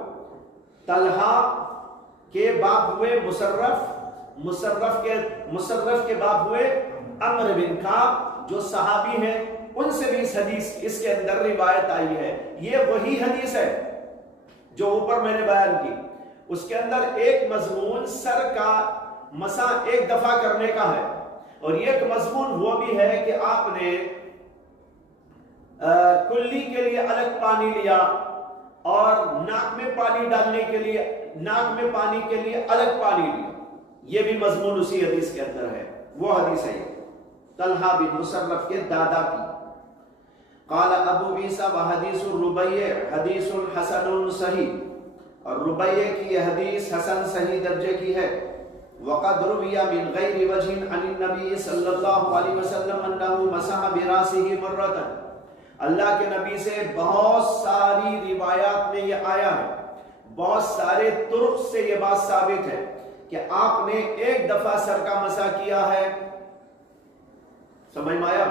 طلحہ کے باپ ہوئے مصرف کے باپ ہوئے عمرو بن کعب، جو صحابی ہیں، ان سے بھی اس حدیث اس کے اندر روایت آئی ہے۔ یہ وہی حدیث ہے جو اوپر میں نے بیان کی، اس کے اندر ایک مضمون سر کا مسح ایک دفعہ کرنے کا ہے، اور ایک مضمون وہ بھی ہے کہ آپ نے کلی کے لیے الگ پانی لیا، اور ناک میں پانی ڈالنے کے لیے، ناک میں پانی کے لیے الگ پانی لیا، یہ بھی مضمون اسی حدیث کے اندر ہے، وہ حدیث ہے طلحہ بن مصرف کے دادا کی۔ قال ابو عیسیٰ وحدیث الربیع حدیث حسن صحیح، اور ربیع کی یہ حدیث حسن صحیح درجے کی ہے۔ وقد روی من غیر وجہ عن النبی صلی اللہ علیہ وسلم انہ مسح براسہ مرۃ، اللہ کے نبی سے بہت ساری روایات میں یہ آیا ہے، بہت سارے طرق سے یہ بات ثابت ہے کہ آپ نے ایک دفعہ سر کا مسح کیا ہے، سمجھ میں آیا؟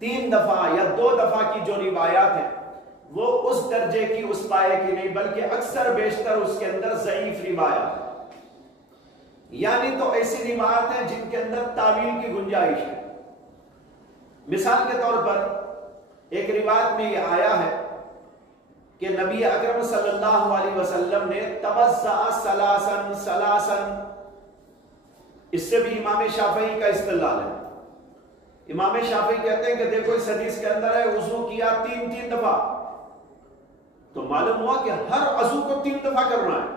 3 دفعہ یا 2 دفعہ کی جو روایات ہیں وہ اس درجے کی، اس پائے کی نہیں، بلکہ اکثر بیشتر اس کے اندر ضعیف روایات ہے، یعنی تو ایسی روایات ہیں جن کے اندر تعویل کی گنجائش ہے۔ مثال کے طور پر ایک روایت میں یہ آیا ہے کہ نبی اکرم صلی اللہ علیہ وسلم نے توضأ ثلاثاً، اس سے بھی امام شافعی کا استدلال ہے۔ امام شافعی کہتے ہیں کہ دیکھو اس حدیث کے اندر ہے وضو کیا 3 دفعہ، تو معلوم ہوا کہ ہر عضو کو 3 دفعہ کرنا ہے،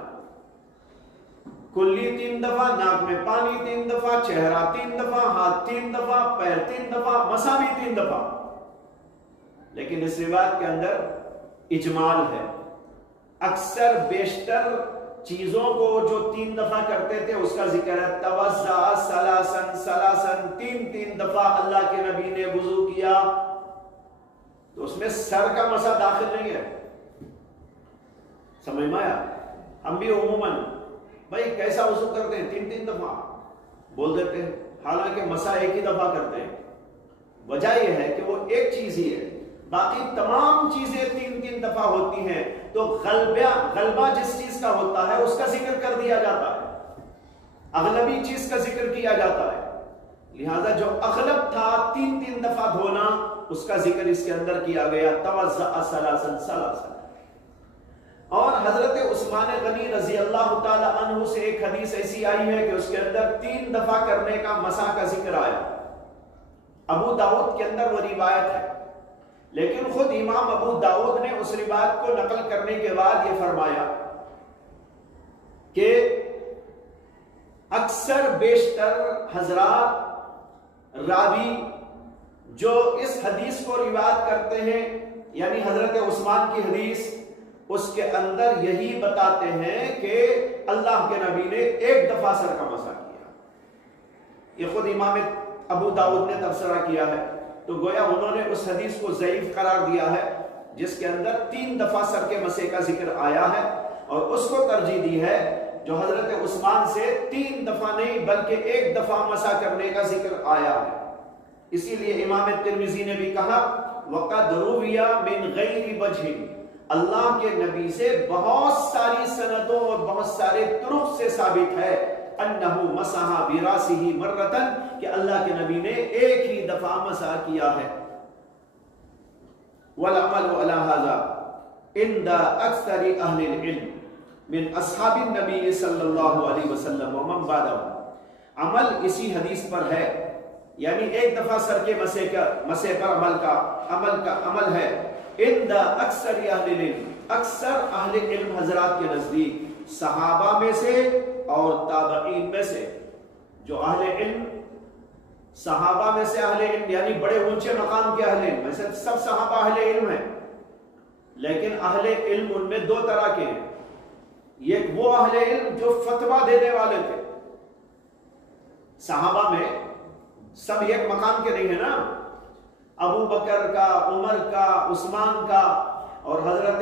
کلی 3 دفعہ، ناک میں پانی 3 دفعہ، چہرہ 3 دفعہ، ہاتھ 3 دفعہ، پیر 3 دفعہ، مسح بھی 3 دفعہ۔ لیکن اس روایت کے اندر اجمال ہے، اکثر بیشتر چیزوں کو جو 3 دفعہ کرتے تھے اس کا ذکر ہے، توضأ ثلاثاً، 3 دفعہ اللہ کے نبی نے وضو کیا، تو اس میں سر کا مسح داخل نہیں ہے، سمجھ میں آیا؟ ہم بھی عموماً بھائی کیسا وضو کرتے ہیں 3 دفعہ بول دیتے ہیں، حالانکہ مسح ایک ہی دفعہ کرتے ہیں۔ وجہ یہ ہے کہ وہ ایک چیز ہی ہے، باقی تمام چیزیں 3 دفعہ ہوتی ہیں، تو غلبہ جس چیز کا ہوتا ہے اس کا ذکر کر دیا جاتا ہے، اغلبی چیز کا ذکر کیا جاتا ہے، لہذا جو اغلب تھا 3 دفعہ دھونا، اس کا ذکر اس کے اندر کیا گیا، توضأ ثلاثا۔ اور حضرت عثمان غنی رضی اللہ تعالی عنہ سے ایک حدیث ایسی آئی ہے کہ اس کے اندر 3 دفعہ کرنے کا مسح کا ذکر آیا، ابو داؤد کے اندر وہ روایت ہے، لیکن خود امام ابو داؤد نے اس روایت کو نقل کرنے کے بعد یہ فرمایا کہ اکثر بیشتر حضرات راوی جو اس حدیث کو روایت کرتے ہیں، یعنی حضرت عثمان کی حدیث، اس کے اندر یہی بتاتے ہیں کہ اللہ کے نبی نے 1 دفعہ سر کا مسح کیا۔ یہ خود امام ابو داؤد نے تبصرہ کیا ہے، تو گویا انہوں نے اس حدیث کو ضعیف قرار دیا ہے جس کے اندر 3 دفعہ سر کے مسح کا ذکر آیا ہے، اور اس کو ترجیح دی ہے جو حضرت عثمان سے 3 دفعہ نہیں بلکہ 1 دفعہ مسح کرنے کا ذکر آیا ہے۔ اسی لیے امام ترمذی نے بھی کہا وَقَدْ رُوِيَ مِنْ غَيْرِ وَجْهٍ، اللہ کے نبی سے بہت ساری سندوں اور بہت سارے طرق سے ثابت ہے انہو مسح براسہ مرتن، کہ اللہ کے نبی نے 1 ہی دفعہ مسح کیا ہے۔ والعمل علی ھذا عند اکثر اہل العلم من اصحاب النبی صلی اللہ علیہ وسلم ومن بعدہ، عمل اسی حدیث پر ہے، یعنی 1 دفعہ سر کے مسح پر عمل ہے عند اکثر اہل العلم، اکثر اہل علم حضرات کے نزدیک، صحابہ میں سے اور تابعین میں سے۔ جو اہل علم، صحابہ میں سے اہل علم یعنی بڑے اونچے مقام کے اہل علم، ویسے سب صحابہ اہل علم ہیں، لیکن اہل علم ان میں 2 طرح کے ہیں۔ ایک وہ اہل علم جو فتویٰ دینے والے تھے، صحابہ میں سب ایک مقام کے نہیں ہیں نا، ابو بکر کا، عمر کا، عثمان کا، اور حضرت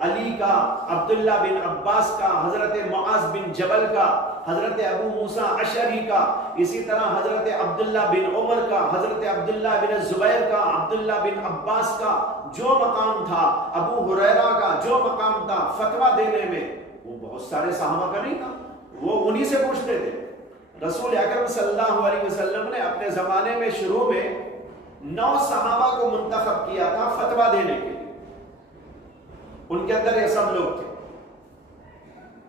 علی کا، عبداللہ بن عباس کا، حضرت معاذ بن جبل کا، حضرت ابو موسیٰ اشعری کا، اسی طرح حضرت عبداللہ بن عمر کا، حضرت عبداللہ بن زبیر کا، عبداللہ بن عباس کا جو مقام تھا، ابو ہریرہ کا جو مقام تھا فتویٰ دینے میں، وہ بہت سارے صحابہ کا نہیں تھا، وہ انہی سے پوچھتے تھے۔ رسول اکرم صلی اللہ علیہ وسلم نے اپنے زمانے میں شروع میں 9 صحابہ کو منتخب کیا تھا فتویٰ دینے کے لیے، ان کے اندر یہ سب لوگ تھے،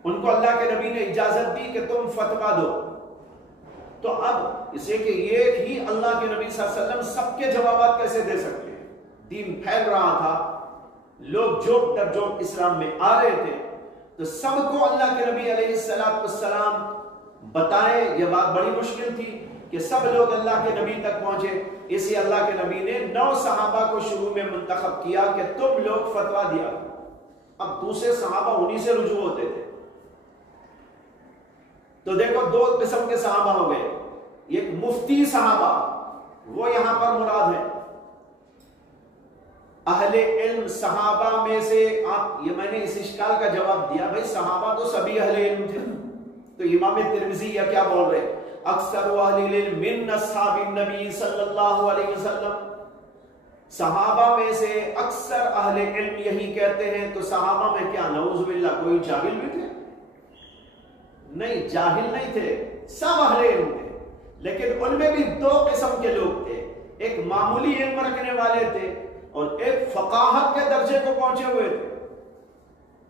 ان کو اللہ کے نبی نے اجازت دی کہ تم فتویٰ دو۔ تو اب اسے کہ ایک ہی اللہ کے نبی صلی اللہ علیہ وسلم سب کے جوابات کیسے دے سکتے ہیں؟ دین پھیل رہا تھا، لوگ جوک در جوک اسلام میں آ رہے تھے، تو سب کو اللہ کے نبی علیہ السلام بتائیں، یہ بات بڑی مشکل تھی کہ سب لوگ اللہ کے نبی تک پہنچے۔ اسی اللہ کے نبی نے 9 صحابہ کو شروع میں منتخب کیا کہ تم لوگ فتویٰ دیا۔ اب دوسرے صحابہ انہی سے رجوع ہوتے تھے، تو دیکھو 2 قسم کے صحابہ ہو گئے، ایک مفتی صحابہ، وہ یہاں پر مراد ہے، اہل علم صحابہ میں سے۔ آپ یہ میں نے اس اشکال کا جواب دیا، بھائی صحابہ تو سبھی اہل علم تھے، تو امام ترمذی یہ کیا بول رہے؟ اکثر اہل العلم من اصحاب النبی صلی اللہ علیہ وسلم، صحابہ میں سے اکثر اہل علم یہی کہتے ہیں۔ تو صحابہ میں کیا نعوذ باللہ کوئی جاہل بھی تھے؟ نہیں، جاہل نہیں تھے، سب اہل علم تھے، لیکن ان میں بھی 2 قسم کے لوگ تھے، ایک معمولی علم رکھنے والے تھے اور ایک فقاہت کے درجے کو پہنچے ہوئے تھے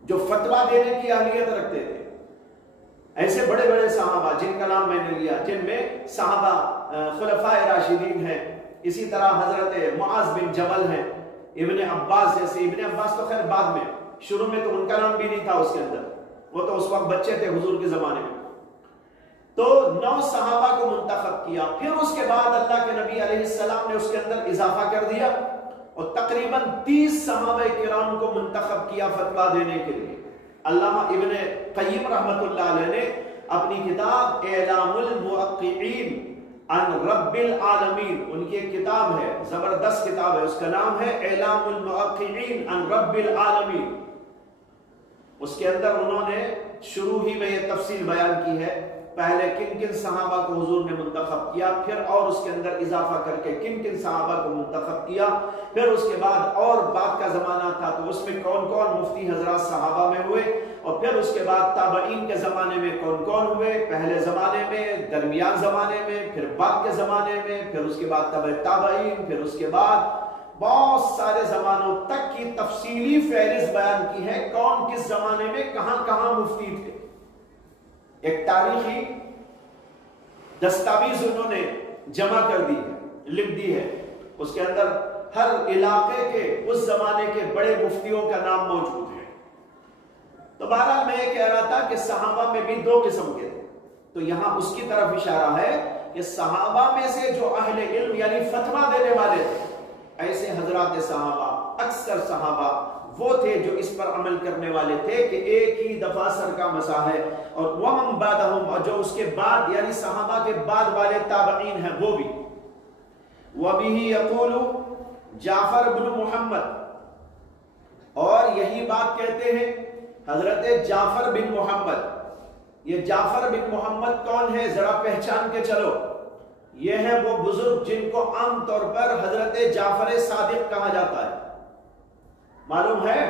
جو فتویٰ دینے کی اہلیت رکھتے تھے۔ ایسے بڑے بڑے صحابہ جن کا نام میں نے لیا، جن میں صحابہ خلفائے راشدین ہیں، اسی طرح حضرت معاذ بن جبل ہیں، ابن عباس جیسے، ابن عباس تو خیر بعد میں، شروع میں تو ان کا نام بھی نہیں تھا اس کے اندر، وہ تو اس وقت بچے تھے حضور کے زمانے میں۔ تو 9 صحابہ کو منتخب کیا، پھر اس کے بعد اللہ کے نبی علیہ السلام نے اس کے اندر اضافہ کر دیا اور تقریباً 30 صحابہ کرام کو منتخب کیا فتویٰ دینے کے لیے۔ علامہ ابن قیم رحمت اللہ علیہ نے اپنی کتاب اعلام الموقعین عن رب العالمین، ان کی ایک کتاب ہے، زبردست کتاب ہے، اس کا نام ہے اعلام الموقعین عن رب العالمین۔ اس کے اندر انہوں نے شروع ہی میں یہ تفصیل بیان کی ہے پہلے کن کن صحابہ کو حضور نے منتخب کیا، پھر اور اس کے اندر اضافہ کر کے کن کن صحابہ کو منتخب کیا، پھر اس کے بعد اور بعد کا زمانہ تھا تو اس میں کون کون مفتی حضرات صحابہ میں ہوئے، اور پھر اس کے بعد تابعین کے زمانے میں کون کون ہوئے، پہلے زمانے میں، درمیان زمانے میں، پھر بعد کے زمانے میں، پھر اس کے بعد تبع تابعین، پھر اس کے بعد بہت سارے زمانوں تک کی تفصیلی فہرست بیان کی ہے، کون کس زمانے میں کہاں کہاں مفتی تھے۔ ایک تاریخی دستاویز انہوں نے جمع کر دی ہے، لکھ دی ہے، اس کے اندر ہر علاقے کے اس زمانے کے بڑے مفتیوں کا نام موجود ہے۔ تو بہرحال میں یہ کہہ رہا تھا کہ صحابہ میں بھی دو قسم کے تھے، تو یہاں اس کی طرف اشارہ ہے کہ صحابہ میں سے جو اہل علم یعنی فتویٰ دینے والے تھے، ایسے حضرات صحابہ، اکثر صحابہ وہ تھے جو اس پر عمل کرنے والے تھے کہ ایک ہی دفعہ سر کا مسح ہے، اور ومن بعدہم، اور جو اس کے بعد یعنی صحابہ کے بعد والے تابعین ہیں وہ بھی۔ وَبِهِ يَقُولُ جعفر بن محمد، اور یہی بات کہتے ہیں حضرت جعفر بن محمد۔ یہ جعفر بن محمد کون ہے؟ ذرا پہچان کے چلو، یہ ہے وہ بزرگ جن کو عام طور پر حضرت جعفر صادق کہا جاتا ہے، معلوم ہے؟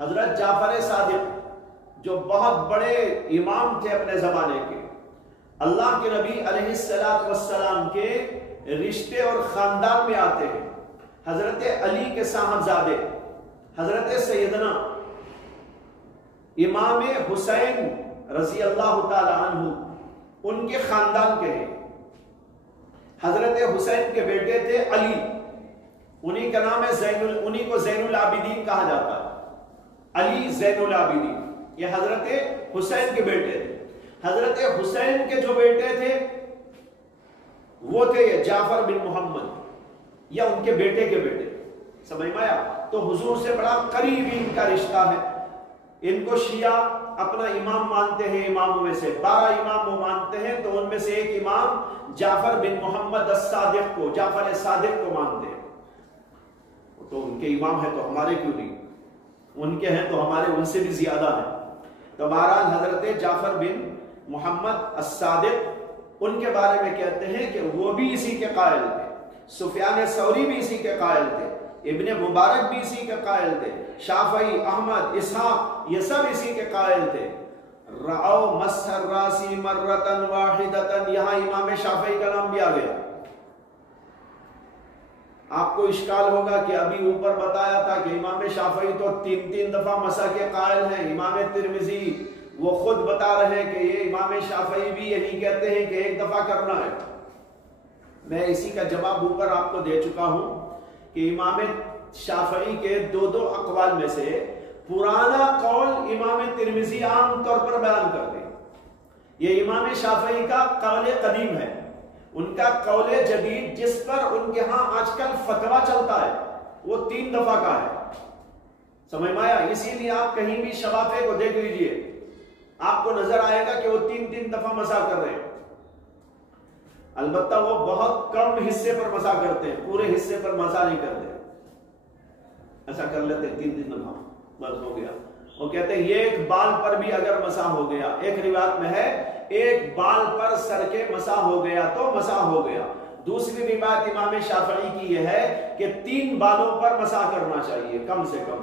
حضرت جعفر صادق جو بہت بڑے امام تھے اپنے زمانے کے، اللہ کے نبی علیہ السلام کے رشتے اور خاندان میں آتے ہیں، حضرت علی کے صاحبزادے حضرت سیدنا امام حسین رضی اللہ تعالی عنہ ان کے خاندان کے ہیں۔ حضرت حسین کے بیٹے تھے علی، انہی کا نام ہے انہی کو زین العابدین کہا جاتا ہے، علی زین العابدین، یہ حضرت حسین کے بیٹے تھے۔ حضرت حسین کے جو بیٹے تھے وہ تھے جعفر بن محمد، یا ان کے بیٹے کے بیٹے، سمجھ میں آیا؟ تو حضور سے بڑا قریبی ان کا رشتہ ہے۔ ان کو شیعہ اپنا امام مانتے ہیں، اماموں میں سے 12 امام وہ مانتے ہیں، تو ان میں سے ایک امام جعفر بن محمد الصادق کو، جعفر صادق کو مانتے ہیں۔ تو ان کے امام ہیں تو ہمارے کیوں نہیں؟ ان کے ہیں تو ہمارے ان سے بھی زیادہ ہیں۔ تو بہرحال حضرت جعفر بن محمد الصادق، ان کے بارے میں کہتے ہیں کہ وہ بھی اسی کے قائل تھے، سفیان ثوری بھی اسی کے قائل تھے، ابن مبارک بھی اسی کے قائل تھے، شافعی، احمد، اسحاق، یہ سب اسی کے قائل تھے۔ رعو مسح الراس مرۃ واحدۃ، یہاں امام شافعی کا نام بھی آ گیا۔ آپ کو اشکال ہوگا کہ ابھی اوپر بتایا تھا کہ امام شافعی تو 3 دفعہ مسح کے قائل ہیں، امام ترمذی وہ خود بتا رہے ہیں کہ یہ امام شافعی بھی یہی کہتے ہیں کہ 1 دفعہ کرنا ہے۔ میں اسی کا جواب اوپر آپ کو دے چکا ہوں کہ امام شافعی کے 2 اقوال میں سے پرانا قول امام ترمذی عام طور پر بیان کرتے ہیں، یہ امام شافعی کا قول قدیم ہے۔ ان کا قول جدید جس پر ان کے ہاں آج کل فتویٰ چلتا ہے وہ 3 دفعہ کا ہے، سمجھ میں آیا؟ اسی لیے آپ کہیں بھی شوافع کو دیکھ لیجئے، آپ کو نظر آئے گا کہ وہ 3 دفعہ مسح کر رہے ہیں، البتہ وہ بہت کم حصے پر مسح کرتے ہیں، پورے حصے پر مسح نہیں کرتے، ایسا کر لیتے ہیں 3 دفعہ بس ہو گیا۔ وہ کہتے ہیں ایک بال پر بھی اگر مسح ہو گیا، ایک روایت میں ہے ایک بال پر سر کے مسح ہو گیا تو مسح ہو گیا۔ دوسری روایت امام شافعی کی یہ ہے کہ 3 بالوں پر مسح کرنا چاہیے کم سے کم۔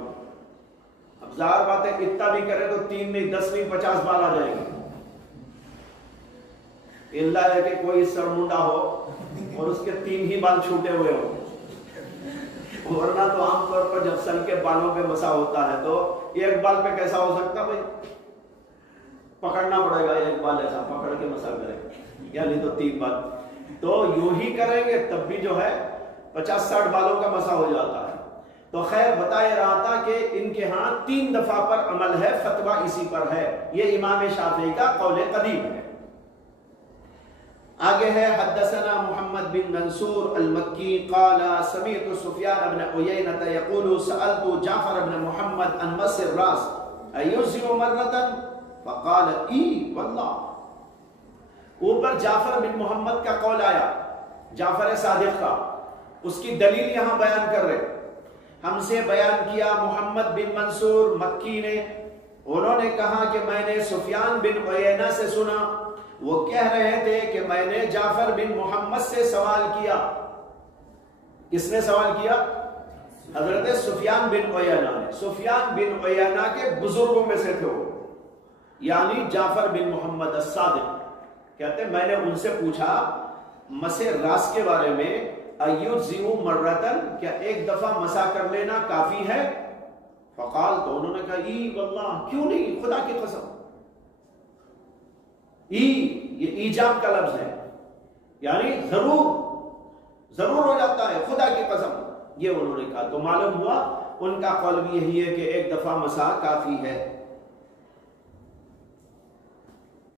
اب ظاہر بات ہے اتنا بھی کرے تو 3 نہیں 10 نہیں 50 بال آ جائیں گے، اللہ ہے کہ کوئی سرمنڈا ہو اور اس کے 3 ہی بال چھوٹے ہوئے ہو، ورنہ تو عام طور پر جب سر کے بالوں پہ مسح ہوتا ہے تو ایک بال پہ کیسا ہو سکتا بھائی؟ پکڑنا پڑے گا، ایک بال ایسا پکڑ کے مسح کرے، یعنی تو 3 بال، تو یوں ہی کریں گے تب بھی جو ہے 50-60 بالوں کا مسح ہو جاتا ہے۔ تو خیر بتا یہ رہا تھا کہ ان کے ہاں 3 دفعہ پر عمل ہے، فتویٰ اسی پر ہے، یہ امام شافعی کا قول قدیم ہے۔ آگے ہے حدثنا محمد بن منصور المکی قال سمعت سفیان بن عیینہ یقول سألت جعفر بن محمد عن مس الراس ایجزئ مرۃ فقال ای واللہ۔ اوپر جعفر بن محمد کا قول آیا، جعفر صادق کا، اس کی دلیل یہاں بیان کر رہے، ہم سے بیان کیا محمد بن منصور مکی نے، انہوں نے کہا کہ میں نے سفیان بن عیینہ سے سنا، وہ کہہ رہے تھے کہ میں نے جعفر بن محمد سے سوال کیا. کس نے سوال کیا؟ حضرت سفیان بن عیینہ نے. سفیان بن عیینہ کے بزرگوں میں سے تھے وہ، یعنی جعفر بن محمد الصادق. کہتے ہیں میں نے ان سے پوچھا مسح راس کے بارے میں، ایجزئ مرتن، کیا ایک دفعہ مسح کر لینا کافی ہے؟ فقال، تو انہوں نے کہا ای واللہ، کیوں نہیں، خدا کی قسم. یہ ایجاب کا لفظ ہے، یعنی ضرور ہو جاتا ہے، خدا کی قسم. یہ انہوں نے کہا. تو معلوم ہوا ان کا قول بھی یہی ہے کہ ایک دفعہ مسح کافی ہے.